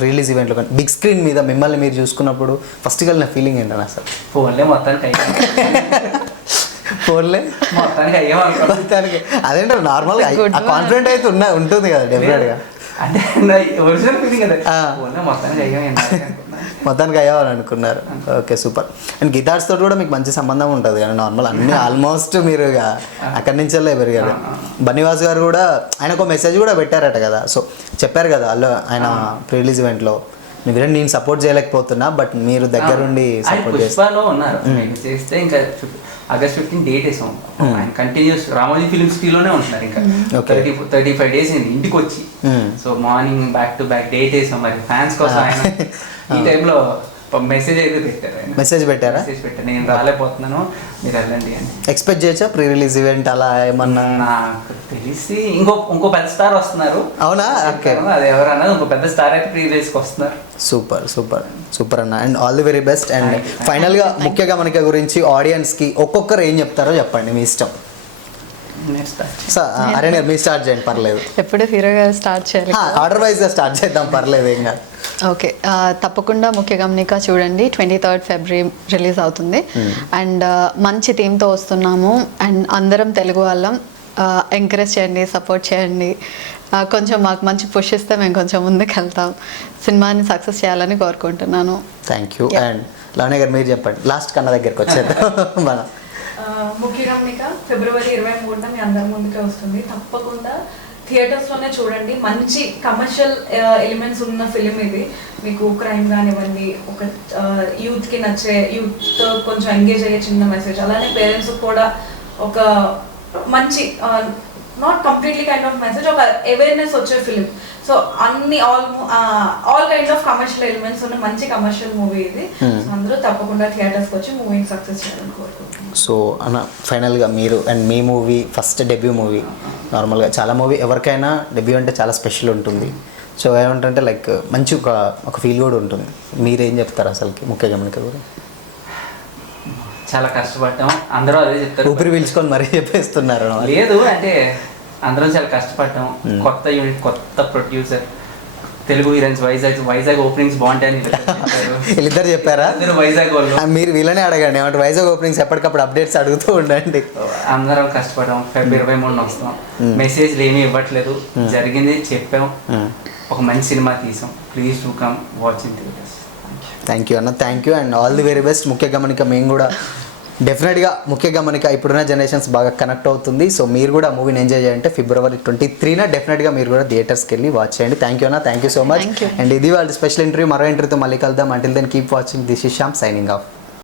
రిలీజ్ ఈవెంట్లో కానీ బిగ్ స్క్రీన్ మీద మిమ్మల్ని మీరు చూసుకున్నప్పుడు ఫస్ట్ కలిగిన ఫీలింగ్ ఏంటన్నా సార్? ఫోన్లే మొత్తానికి మొత్తానికి అదేంటారు నార్మల్గా కాన్ఫిడెంట్ అయితే ఉంటుంది కదా డెఫినెట్గా. అంటే ఒరిజినల్ ఫీలింగ్ కదా, మొత్తానికి అయ్యావని అనుకున్నారు. Okay super. అండ్ గిటార్స్ తోటి కూడా మీకు మంచి సంబంధం ఉంటుంది కానీ నార్మల్ అన్ని ఆల్మోస్ట్ మీరు అక్కడి నుంచి పెరిగారు. బన్నీవాస్ గారు కూడా ఆయన ఒక మెసేజ్ కూడా పెట్టారట కదా, సో చెప్పారు కదా వాళ్ళు ఆయన ప్రీ రిలీజ్ ఈవెంట్లో నేను సపోర్ట్ చేయలేకపోతున్నా బట్ మీరు దగ్గరుండి సపోర్ట్ చేస్తారు ఉన్నారు. చేస్తే ఇంకా August 15 డేట్ వేసాం. ఆయన కంటిన్యూస్ రామోజీ ఫిలిం సిటీలోనే ఉంటున్నారు ఇంకా 35 days అయింది ఇంటికి వచ్చి. So morning back to back date వేసాం. మరి ఫ్యాన్స్ కోసం ఆయన ఈ టైంలో మెసేజ్ అయితే పెట్టారు. మెసేజ్ పెట్టారా? నేను రాలేకపోతున్నాను మీరు వెళ్ళండి అని. ఎక్స్పెక్ట్ చేయొచ్చా ప్రీ రిలీజ్ ఈవెంట్ అలా ఏమన్నా? నాకు తెలిసి ఇంకో పెద్ద స్టార్ వస్తున్నారు. అవునా? ఓకే. అది ఎవరన్నా ఇంకో పెద్ద స్టార్ అయితే ప్రీ రిలీజ్కి వస్తున్నారు. సూపర్ సూపర్ సూపర్ అన్న. And all the very best. And ఫైనల్గా ముఖ్య గమనిక గురించి ఆడియన్స్కి ఒక్కొక్కరు ఏం చెప్తారో చెప్పండి, మీ ఇష్టం. అరే మీరు స్టార్ట్ చేయండి పర్లేదు. ఎప్పుడు హీరోగా స్టార్ట్ చేయాలి? ఆర్డర్ వైజ్గా స్టార్ట్ చేద్దాం పర్లేదు ఏం కాదు. ఓకే, తప్పకుండా ముఖ్య గమనిక చూడండి. 23rd February రిలీజ్ అవుతుంది. అండ్ మంచి థీమ్తో వస్తున్నాము. అండ్ అందరం తెలుగు వాళ్ళం, ఎంకరేజ్ చేయండి, సపోర్ట్ చేయండి. కొంచెం మాకు మంచి పుష్ ఇస్తే మేము కొంచెం ముందుకు వెళ్తాం. సినిమాని సక్సెస్ చేయాలని కోరుకుంటున్నాను. Thank you. అండ్ లావణ్య గారు మీరు చెప్పండి లాస్ట్ కన్నా దగ్గరికి వచ్చేద్దాం. మనం ముఖ్య గమనిక February 23న మీ అందరి ముందుకే వస్తుంది. తప్పకుండా థియేటర్స్లోనే చూడండి. మంచి కమర్షియల్ ఎలిమెంట్స్ ఉన్న ఫిలిం ఇది. మీకు క్రైమ్ కానివ్వండి, ఒక యూత్కి నచ్చే, యూత్ కొంచెం ఎంగేజ్ అయ్యే చిన్న మెసేజ్, అలానే పేరెంట్స్ కూడా ఒక మంచి not completely kind of message, ఒక అవేర్నెస్ వచ్చే ఫిలిం. సో అన్ని all kind of commercial elements ఉన్న మంచి కమర్షియల్ మూవీ ఇది. అందరూ తప్పకుండా థియేటర్స్కి వచ్చి మూవీని సక్సెస్ చేయాలని కోరుకుంటున్నాను. సో అన్న ఫైనల్గా మీరు and me movie first debut movie, నార్మల్గా చాలా మూవీ ఎవరికైనా డెబ్యూ అంటే చాలా స్పెషల్ ఉంటుంది. సో ఏమంటే లైక్ మంచి ఒక ఫీల్ కూడా ఉంటుంది. మీరేం చెప్తారు అసలుకి ముఖ్య గమనిక గురించి? చాలా కష్టపడ్డాం, అందరూ అదే చెప్తారు. ఊపిరి పీల్చుకొని మరీ చెప్పేస్తున్నారు. లేదు అంటే అందరం చాలా కష్టపడ్డాం. కొత్త యూనిట్, కొత్త producer, Telugu heroines, Vizag openings బాగుంటాయని వీళ్ళిద్దరు చెప్పారా? వైజాగ్ వాళ్ళు. మీరు వీళ్ళనే అడగండి ఏమంటే వైజాగ్ ఓపెనింగ్స్ ఎప్పటికప్పుడు అప్డేట్స్ అడుగుతూ ఉండండి. అందరం కష్టపడ్డాం. February 23 వస్తాం. మెసేజ్లు ఏమీ ఇవ్వట్లేదు, జరిగింది చెప్పాం, ఒక మంచి సినిమా తీసాం. Please to come watch in theatres. Thank you అన్న, thank you. And all the very best. ముఖ్య గమనిక మేము కూడా డెఫినెట్గా ముఖ్య గమనిక ఇప్పుడున్న జనరేషన్స్ బాగా కనెక్ట్ అవుతుంది. సో మీరు కూడా మూవీని ఎంజాయ్ చేయాలంటే February 23న డెఫినెట్గా మీరు కూడా థియేటర్స్కి వెళ్ళి వాచ్ చేయండి. థ్యాంక్ యూ అన్న, thank you so much. And ఇది వాళ్ళ స్పెషల్ ఇంటర్వ్యూ. మరో ఇంటర్వ్యూతో మళ్ళీ కలుద్దాం. Until then keep watching. This is Shyam signing of.